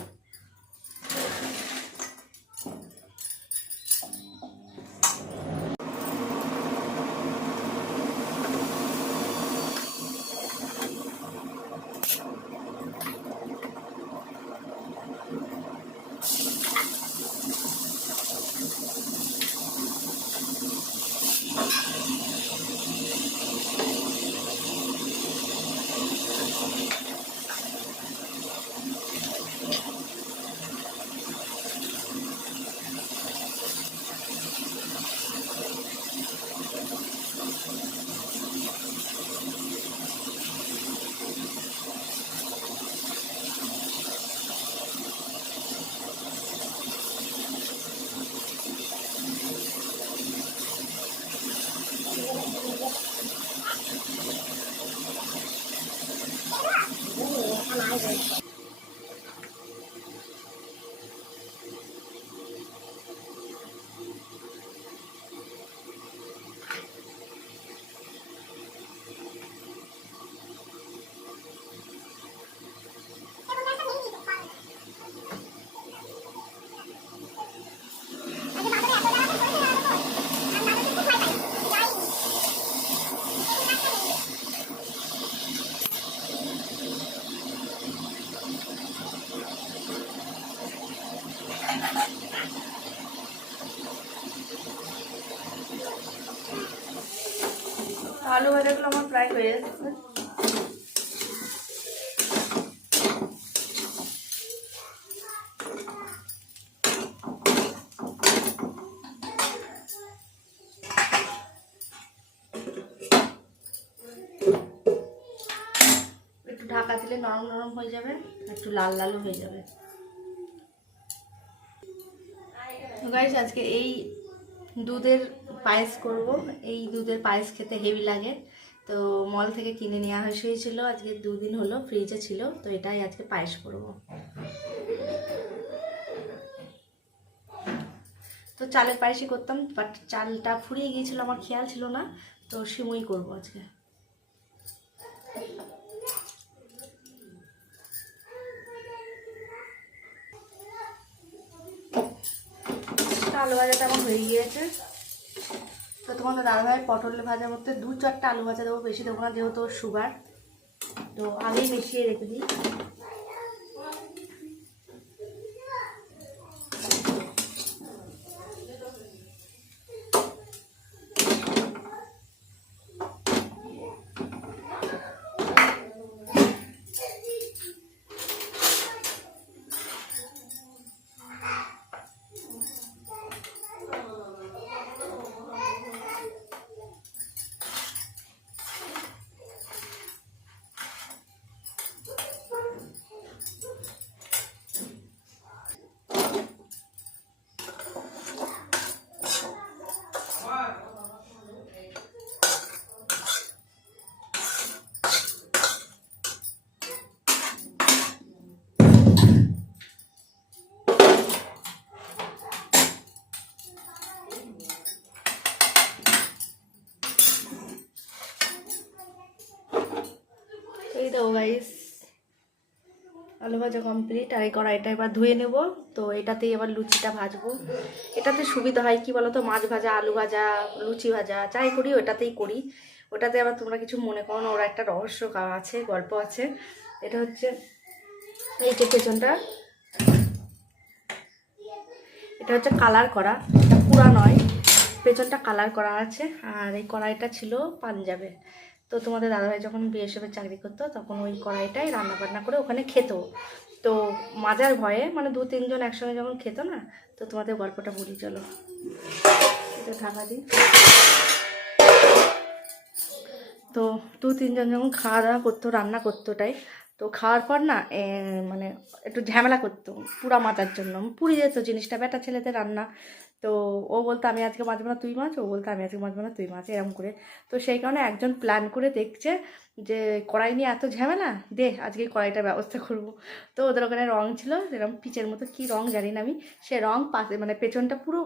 আলু ভাজাগুলো আমার প্রায় হয়ে যাচ্ছে। একটু ঢাকা দিলে নরম নরম হয়ে যাবে, একটু লাল লালও হয়ে যাবে। গাইস আজকে এই দুধের পায়েস করব, এই দুধের পায়েস খেতে হেভি লাগে, তো মল থেকে কিনে নেওয়া হয়েছিল, আজকে 2 দিন হলো ফ্রিজে ছিল, তো এটাই আজকে পায়েস করবো। তো চালের পায়েসই করতাম, বাট চালটা ফুরিয়ে গিয়েছিল, আমার খেয়াল ছিল না, তো সিমুই করবো আজকে। আলু ভাজাটা আমার হয়ে গিয়েছে। তো তোমাদের দাদাভাই পটল ভাজার মধ্যে 2-4টা আলু ভাজা দেবো, বেশি দেবো না যেহেতু সুগার, তো আগেই মিশিয়ে রেখে দিই। এই দেখো গাইস, আলু ভাজা কমপ্লিট। আর এই কড়াইটা এবার ধুয়ে নেব। তো এটাতেই এবার লুচিটা ভাজবো। এটাতে সুবিধা হয় কি বলো তো, মাছ ভাজা, আলু ভাজা, লুচি ভাজা যাই করি ওটাতেই করি। ওটাতে আবার তোমরা কিছু মনে করো না, ওরা একটা রহস্য আছে, গল্প আছে। এটা হচ্ছে এই যে পেছনটা, এটা হচ্ছে কালার করা, এটা পুরা নয়, পেছনটা কালার করা আছে। আর এই কড়াইটা ছিল পাঞ্জাবে। তো তোমাদের দাদাভাই যখন বিএসএফের চাকরি করতো তখন ওই কড়াইটাই রান্না বান্না করে ওখানে খেত। তো মাজার ভয়ে, মানে 2-3 জন একসঙ্গে যখন খেত না, তো তোমাদের গল্পটা বলি চলো। এটা ঢাকা দিই। তো 2-3 জন যখন খাওয়া দাওয়া করতো, রান্না করতো ওটাই, তো খাওয়ার পর না মানে একটু ঝামেলা করতো পুরা মাজার জন্য, পুড়ে যেত জিনিসটা, বেটা ছেলেদের রান্না। তো ও বলতো আমি আজকে মাজবো না তুই মাছ, ও বলতো আমি আজকে মাজবো না তুই মাছ, এরকম করে। তো সেই কারণে একজন প্ল্যান করে দেখছে যে কড়াই নিয়ে এত ঝামেলা, দে আজকে কড়াইটার ব্যবস্থা করবো। তো ওদের ওখানে রং ছিল যেরকম পিচের মতো, কি রং জানি না আমি, সে রং পাশে মানে পেছনটা পুরো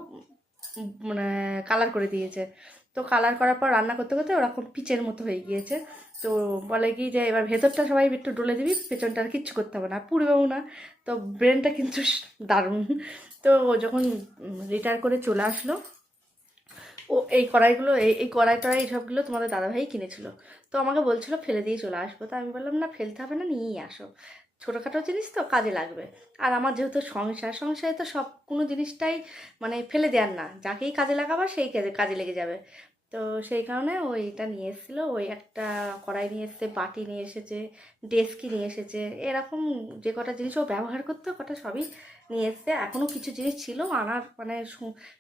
মানে কালার করে দিয়েছে। তো কালার করার পর রান্না করতে করতে ওরকম পিচের মতো হয়ে গিয়েছে। তো বলে কি যে এবার ভেতরটা সবাই একটু ডলে দিবি, পেছনটা আর কিচ্ছু করতে হবে না, পুড়বেও না। তো ব্রেনটা কিন্তু দারুণ। তো ও যখন রিটায়ার করে চলে আসলো, ও এই কড়াইগুলো, এই কড়াই টড়াই এইসবগুলো তোমাদের দাদাভাই কিনেছিল। তো আমাকে বলছিল ফেলে দিয়ে চলে আসবো, তো আমি বললাম না ফেলতে হবে না, নিয়েই আসো, ছোটোখাটো জিনিস তো কাজে লাগবে। আর আমার যেহেতু সংসারে তো সব কোনো জিনিসটাই মানে ফেলে দেওয়ার না, যাকেই কাজে লাগাবার সেই কাজে লেগে যাবে। তো সেই কারণে ওইটা নিয়ে এসেছিলো, ওই একটা কড়াই নিয়ে এসেছে, বাটি নিয়ে এসেছে, ডেস্কি নিয়ে এসেছে, এরকম যে কটা জিনিস ও ব্যবহার করতো কটা সবই নিয়ে এসছে। এখনও কিছু জিনিস ছিল আনার মানে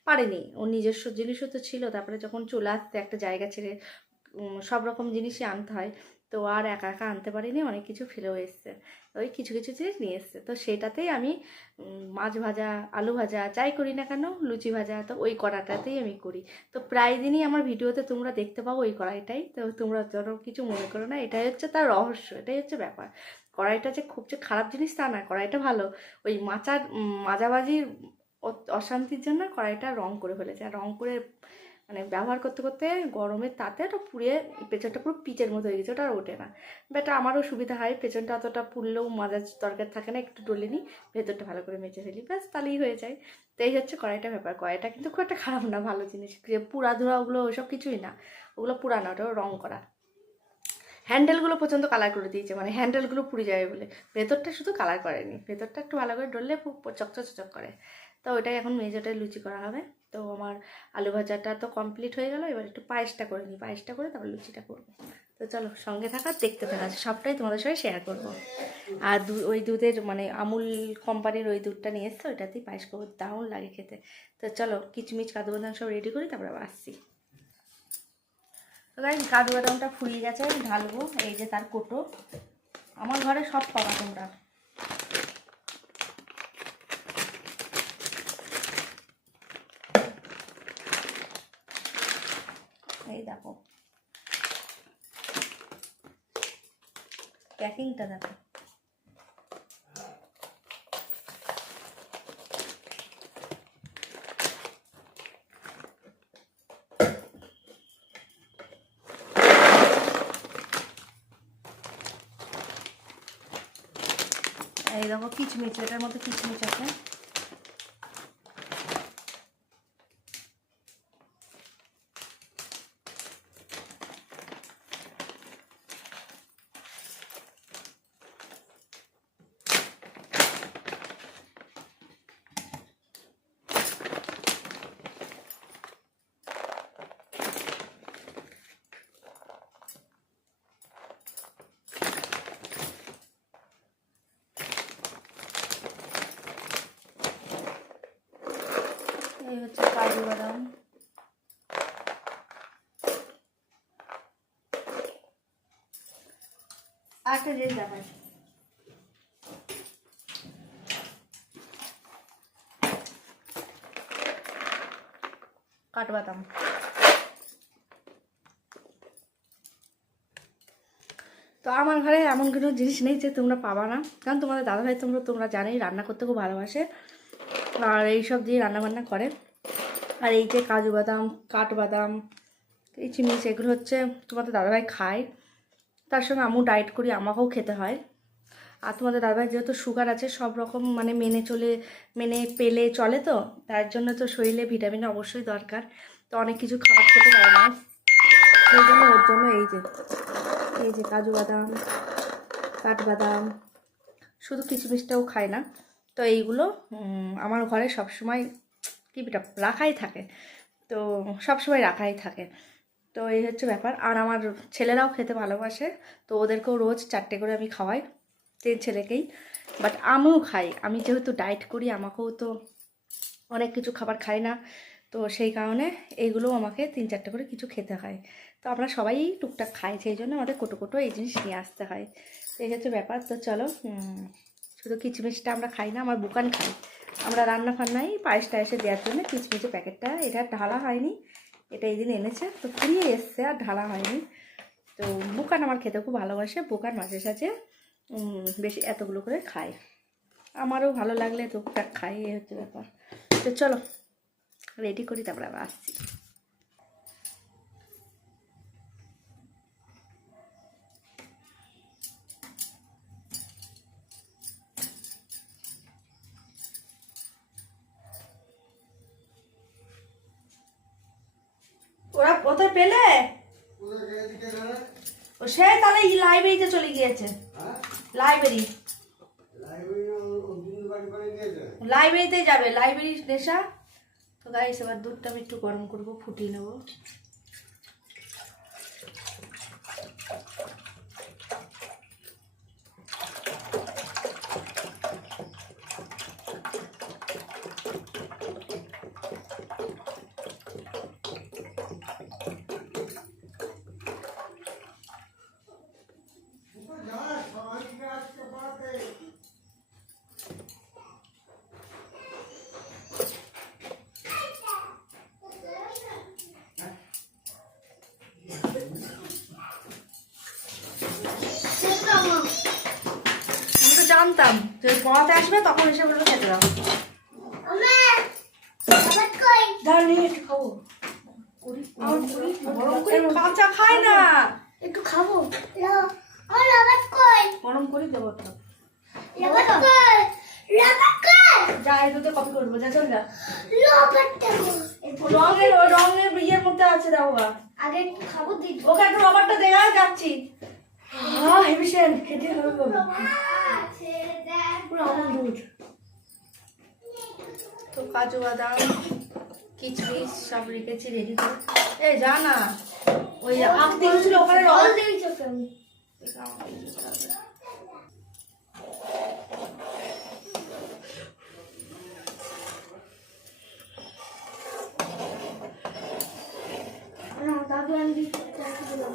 পারেনি, ওর নিজস্ব জিনিসও তো ছিল, তারপরে যখন চলে আসতে একটা জায়গা ছেড়ে সব রকম জিনিসই আনতে হয়, তো আর একা একা আনতে পারিনি, অনেক কিছু ফেলেও এসছে। ওই কিছু কিছু জিনিস নিয়ে এসছে, তো সেটাতেই আমি মাছ ভাজা, আলু ভাজা যাই করি না কেন, লুচি ভাজা, তো ওই কড়াটাতেই আমি করি। তো প্রায় দিনই আমার ভিডিওতে তোমরা দেখতে পাবো ওই কড়াইটাই। তো তোমরা যেন কিছু মনে করো না, এটাই হচ্ছে তার রহস্য, এটাই হচ্ছে ব্যাপার। কড়াইটা যে খুব যে খারাপ জিনিস তা না, কড়াইটা ভালো। ওই মাজাবাজির অশান্তির জন্য কড়াইটা রং করে ফেলেছে, আর রং করে মানে ব্যবহার করতে করতে গরমের তাতে ওটা পুড়িয়ে পেছনটা পুরো পিচের মতো হয়ে গেছে, ওটা আর ওঠে না। বাট আমারও সুবিধা হয়, পেছনটা অতটা পুড়লেও মাজার দরকার থাকে না, একটু ডলে নিই, ভেতরটা ভালো করে মেজে ফেলি, ব্যাস তাহলেই হয়ে যায়। তো এই হচ্ছে কড়াইটা ব্যাপার। কড়াইটা কিন্তু খুব একটা খারাপ না, ভালো জিনিস, যে পুরা ধোয়া ওগুলো ওসব কিছুই না, ওগুলো পুরা না, ওটাও রং করা। হ্যান্ডেলগুলো পর্যন্ত কালার করে দিয়েছে, মানে হ্যান্ডেলগুলো পুড়ে যাবে বলে, ভেতরটা শুধু কালার করেনি, ভেতরটা একটু ভালো করে ডললে চকচক করে। তো ওইটাই এখন মেজোটাই লুচি করা হবে। তো আমার আলু ভাজাটা তো কমপ্লিট হয়ে গেল, এবার একটু পায়েসটা করে নিই, পায়েসটা করে তারপর লুচিটা করবো। তো চলো সঙ্গে থাকা, দেখতে থাকা, সবটাই তোমাদের সঙ্গে শেয়ার করবো। আর ওই দুধের মানে আমুল কোম্পানির ওই দুধটা নিয়ে এসছে, ওইটাতেই পায়েস করবো, দারুণ লাগে খেতে। তো চলো কিচমিচ কাজু বাদাম সব রেডি করি, তারপরে আবার আসছি। তো গাইস কাজু বাদামটা ফুরিয়ে গেছে, ঢালবো, এই যে তার কোটো, আমার ঘরে সব পাবা তোমরা। এই দেখো প্যাকিংটা দেখো। এই দেখো কিচমিচ, এটার মধ্যে কিচমিচ আছে। এই হচ্ছে কাজু বাদাম। আরেকটা জিনিস দেখাই, কাঠবাদাম। তো আমার ঘরে এমন কোনো জিনিস নেই যে তোমরা পাবা না, কারণ তোমাদের দাদাভাই তোমরা জানোই রান্না করতে খুব ভালোবাসে, আর এইসব দিয়ে রান্নাবান্না করে। আর এই যে কাজু বাদাম, কাঠবাদাম, কিচমিচ, এগুলো হচ্ছে তোমাদের দাদাভাই খায়, তার সঙ্গে আমিও ডায়েট করি, আমাকেও খেতে হয়। আর তোমাদের দাদাভাই যেহেতু সুগার আছে, সব রকম মানে মেনে পেলে চলে, তো তার জন্য তো শরীরে ভিটামিন অবশ্যই দরকার। তো অনেক কিছু খাবার খেতে পারে না, সেই জন্য ওর জন্য এই যে কাজু বাদাম, কাঠবাদাম, শুধু কিচমিচটাও খায় না। তো এইগুলো আমার ঘরে সবসময় টিভিটা রাখাই থাকে, তো সবসময় রাখাই থাকে। তো এই হচ্ছে ব্যাপার। আর আমার ছেলেরাও খেতে ভালোবাসে, তো ওদেরকেও রোজ 4টে করে আমি খাওয়াই, 3 ছেলেকেই। বাট আমিও খাই, আমি যেহেতু ডায়েট করি, আমাকেও তো অনেক কিছু খাবার খাই না, তো সেই কারণে এইগুলো আমাকে 3-4টে করে কিছু খেতে হয়। তো আমরা সবাই টুকটাক খাই, সেই জন্য আমাদের কোটো এই জিনিস নিয়ে আসতে হয়। তো এই হচ্ছে ব্যাপার। তো চলো, শুধু কিচমিচটা আমরা খাই না, আমার বুকান খাই। আমরা রান্না ফান্নাই পায়েস টায়েসে দেওয়ার জন্য কিচমিচের প্যাকেটটা, এটা ঢালা হয়নি, এটা এই দিন এনেছে, তো ফুরিয়ে এসছে, আর ঢালা হয়নি। তো বুকান আমার খেতে খুব ভালোবাসে, বুকান মাঝে সাঝে বেশি এতগুলো করে খায়, আমারও ভালো লাগলে টুকটাক খাই, এই হচ্ছে ব্যাপার। তো চলো রেডি করি, তারপরে আবার আসছি। ওরা কোথায় পেলে? ও সে তাহলে লাইব্রেরিতে চলে গিয়েছে, লাইব্রেরিতে যাবে, লাইব্রেরি নেশা। তো গাইস এবার দুধটা আমি একটু গরম করবো, ফুটিয়ে নেবো। জানতাম যে পড়াতে আসবে, তখন এসে বললো খেতে দাও। নিয়ে একটু খাবো, কাঁচা খাই না, একটু খাবো, গরম করে দেবো। যা এই দুধে কপি করবো, যা চল যা। রঙের ইয়ের মধ্যে আছে, দাও আগে একটু খাবো, দিই ওকে একটু রবারটা দেখা যাচ্ছি। হ্যাঁ হেভিসেন খেতে হবে বাবা, পুরো আমন দুধ। তো কাজু বাদাম কিচমিচ সব রেখেছি রেডি করে। এই যা না, ওই আঁকতে গেছিল ওখানে রং দিয়েছো কেন? তারপর আমি দিলাম।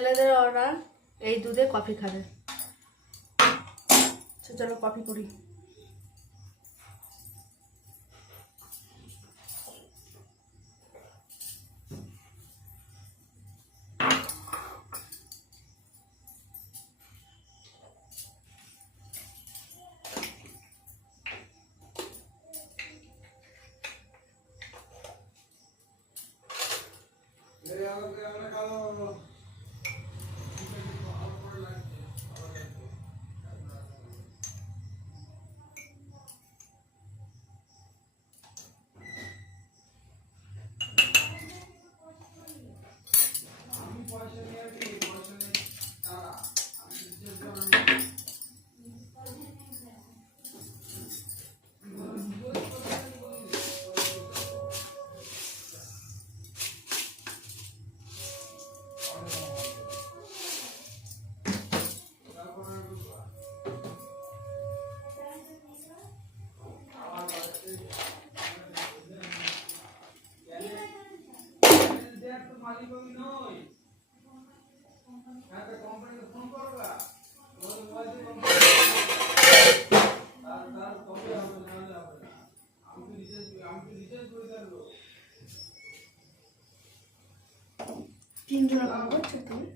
ছেলেদের অর্ডার এই দুধে কফি খাবে। চলো কফি করি। তিনজন করছো তুমি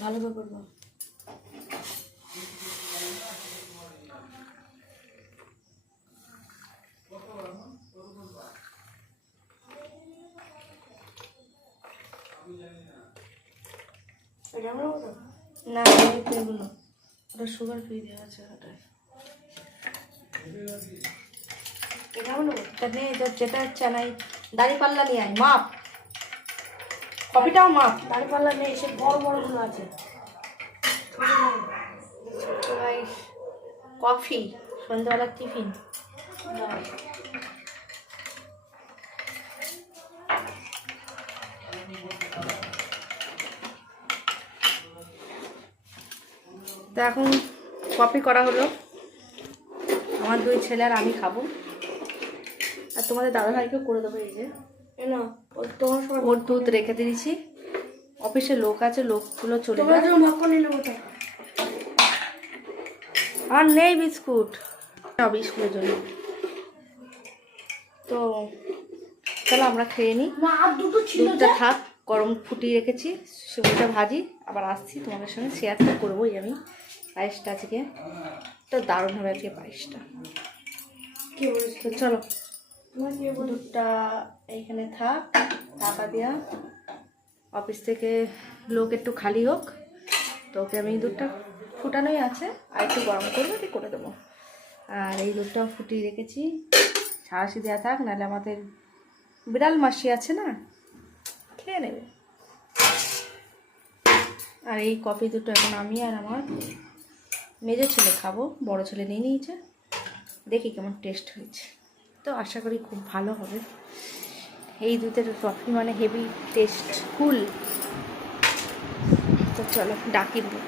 ভালো করে করবো। না এগুলো ওটা সুগার ফ্রি দেওয়া আছে ওটাই। এটা নেই যেটা ইচ্ছা নাই। দাঁড়িপাল্লা নিয়ে আয় মাপ, কপিটাও মাপ। দাঁড়িপাল্লা নেই, সে বড় বড়গুলো আছে। ভাই কফি সন্ধ্যাবেলার টিফিন। তো এখন কফি করা হলো, আমার দুই ছেলে আর আমি খাবো, আর তোমাদের দাদাভাইকেও করে দেবো। এই যে না তোমার সবার ওর দুধ রেখে দিয়েছি, অফিসে লোক আছে, লোকগুলো চলে যাবে। আর নেই বিস্কুট, বিস্কুটের জন্য। তো চলো আমরা খেয়ে নিই। দুধটা থাক, গরম ফুটিয়ে রেখেছি, সেগুলোটা ভাজি, আবার আসছি তোমাদের সঙ্গে শেয়ারটা করবোই। আমি পায়েসটা আজকে তো দারুণ হবে আজকে পায়েসটা। তো চলো দুধটা এইখানে থাক, ঢাকা দেওয়া। অফিস থেকে লোক একটু খালি হোক, তো ওকে আমি দুধটা ফুটানোই আছে, আর একটু গরম করবো, কি করে দেবো। আর এই দুধটা ফুটিয়ে রেখেছি, সারাশি দেওয়া থাক, নাহলে আমাদের বিড়াল মাসি আছে না, খেয়ে নেবে। আর এই কফি দুটো এখন আমি আর আমার মেজো ছেলে খাবো, বড় ছেলে নিয়ে নিয়েছে, দেখি কেমন টেস্ট হয়েছে। তো আশা করি খুব ভালো হবে। এই দুধের কফি মানে হেভি টেস্টফুল। তো চলো ডাকি দেবো।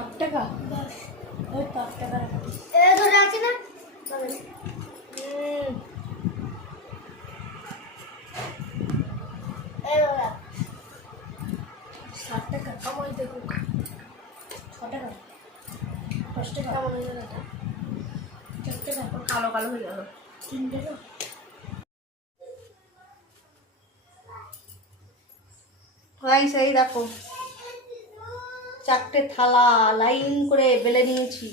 8 টাকা, ওই 8 টাকা আছে না। 7 টাকা কামাই দেখো, 6 টাকা 10 টাকা কামাই হয়ে গেল, 4 টাকা কালো কালো হয়ে গেল, 3 টাকা। সেই দেখো 4টে থালা লাইন করে বেলে নিয়েছি।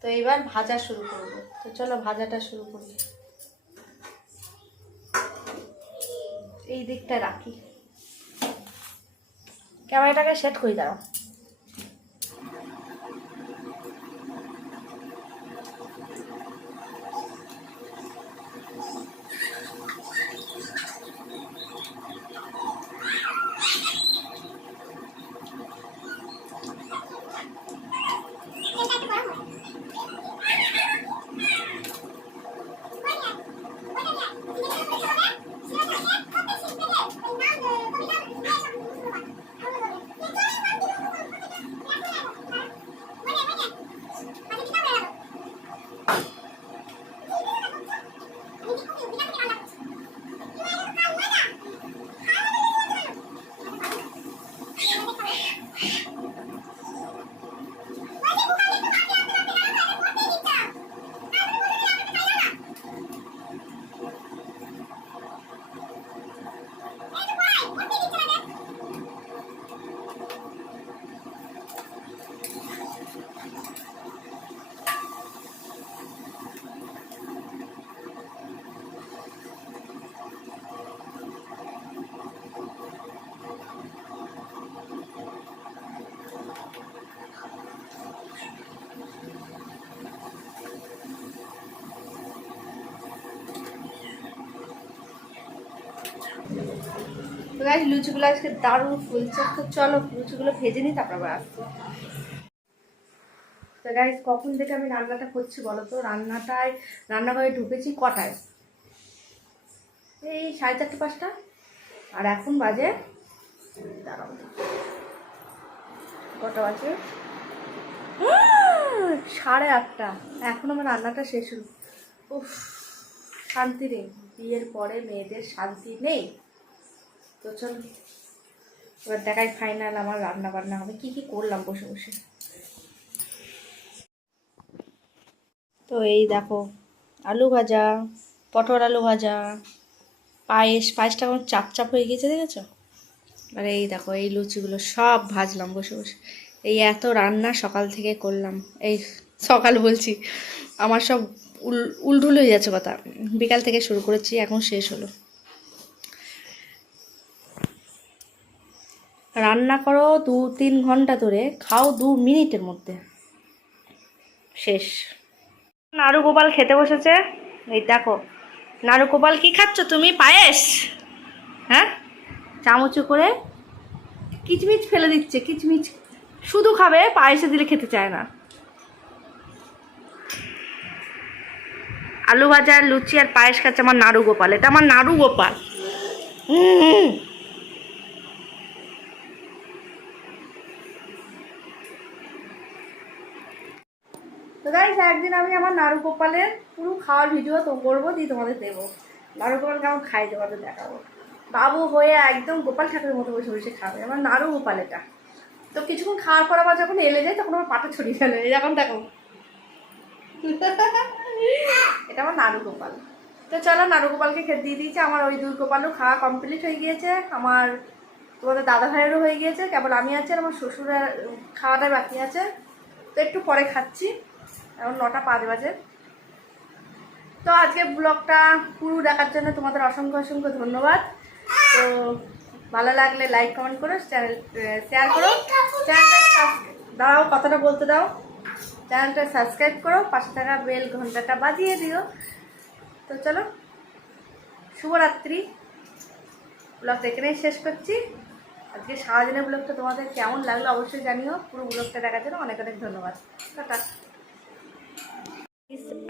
তো এবার ভাজা শুরু করব। তো চলো ভাজাটা শুরু করি। এই দিকটা রাখি, ক্যামেরাটাকে সেট করে দাও। তো গাইস লুচিগুলো আজকে দারুণ ফুলছে, তো চলো লুচিগুলো ভেজে নিই তারপর আবার আসছি। তো গাইস কখন থেকে আমি রান্নাটা করছি বলো তো? রান্নাঘরে ঢুকেছি কটায়? এই 4:30-5টা। আর এখন বাজে, দাঁড়াও কটা বাজে, 8:30। এখন আমার রান্নাটা শেষ হলো। উফ, শান্তি নেই, বিয়ের পরে মেয়েদের শান্তি নেই। তো চল এবার দেখাই ফাইনাল আমার রান্না বান্না হবে, কি কি করলাম বসে বসে। তো এই দেখো আলু ভাজা, পটল আলু ভাজা, পায়েসটা এখন চাপ চাপ হয়ে গেছে দেখেছো? আর এই দেখো এই লুচিগুলো সব ভাজলাম বসে বসে। এই এত রান্না সকাল থেকে করলাম, এই সকাল বলছি, আমার সব উলঢুল হয়ে যাচ্ছে কথা। বিকাল থেকে শুরু করেছি, এখন শেষ হলো। রান্না করো 2-3 ঘন্টা ধরে, খাও 2 মিনিটের মধ্যে শেষ। নাড়ু গোপাল খেতে বসেছে, এই দেখো। নাড়ু গোপাল কি খাচ্ছ তুমি? পায়েস? হ্যাঁ, চামচে করে কিচমিচ ফেলে দিচ্ছে, কিচমিচ শুধু খাবে, পায়েসে দিলে খেতে চায় না। আলু ভাজা আর লুচি আর পায়েস খাচ্ছে আমার নাড়ু গোপাল, এটা আমার নাড়ু গোপাল। তো গাইস একদিন আমি আমার নাড়ু গোপালের পুরো খাওয়ার ভিডিও তো করবো, দিয়ে তোমাদের দেবো। নাড়ু গোপাল কেমন খাই তোমাদের দেখাবো। বাবু হয়ে একদম গোপাল ঠাকুরের মতো বসে বসে খাবে আমার নাড়ু গোপাল এটা। তো কিছুক্ষণ খাওয়ার পর আবার যখন এলে যায় তখন আমার পাটা ছড়িয়ে ফেলে, এরকম দেখো। এটা আমার নাড়ু গোপাল। তো চলো নাড়ু গোপালকে খেতে দিয়ে দিয়েছে, আমার ওই 2 গোপালও খাওয়া কমপ্লিট হয়ে গিয়েছে, আমার তোমাদের দাদা ভাইয়েরও হয়ে গিয়েছে, কেবল আমি আছি আর আমার শ্বশুরের খাওয়াটা বাকি আছে। তো একটু পরে খাচ্ছি, এখন 9:05 বাজে। তো আজকে ব্লগটা পুরো দেখার জন্য তোমাদের অসংখ্য অসংখ্য ধন্যবাদ। তো ভালো লাগলে লাইক কমেন্ট করো, চ্যানেল শেয়ার করো, চ্যানেলটা দাও কথাটা বলতে দাও, চ্যানেলটা সাবস্ক্রাইব করো, পাশে থাকা বেল ঘন্টাটা বাজিয়ে দিও। তো চলো শুভরাত্রি। ব্লগটা এখানেই শেষ করছি। আজকে সারাদিনের ব্লগটা তোমাদের কেমন লাগলো অবশ্যই জানিও। পুরো ব্লগটা দেখার জন্য অনেক অনেক ধন্যবাদ। টাটা।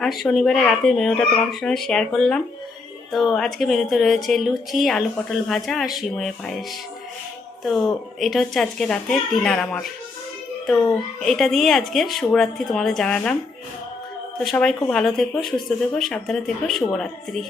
আর শনিবারে রাতের মেনুটা তোমাদের সঙ্গে শেয়ার করলাম। তো আজকে মেনুতে রয়েছে লুচি, আলু পটল ভাজা আর সিময়ে পায়েস। তো এটা হচ্ছে আজকে রাতের ডিনার আমার। তো এটা দিয়ে আজকে শুভরাত্রি তোমাদের জানালাম। তো সবাই খুব ভালো থেকো, সুস্থ থেকো, সাবধানে থেকো। শুভরাত্রি।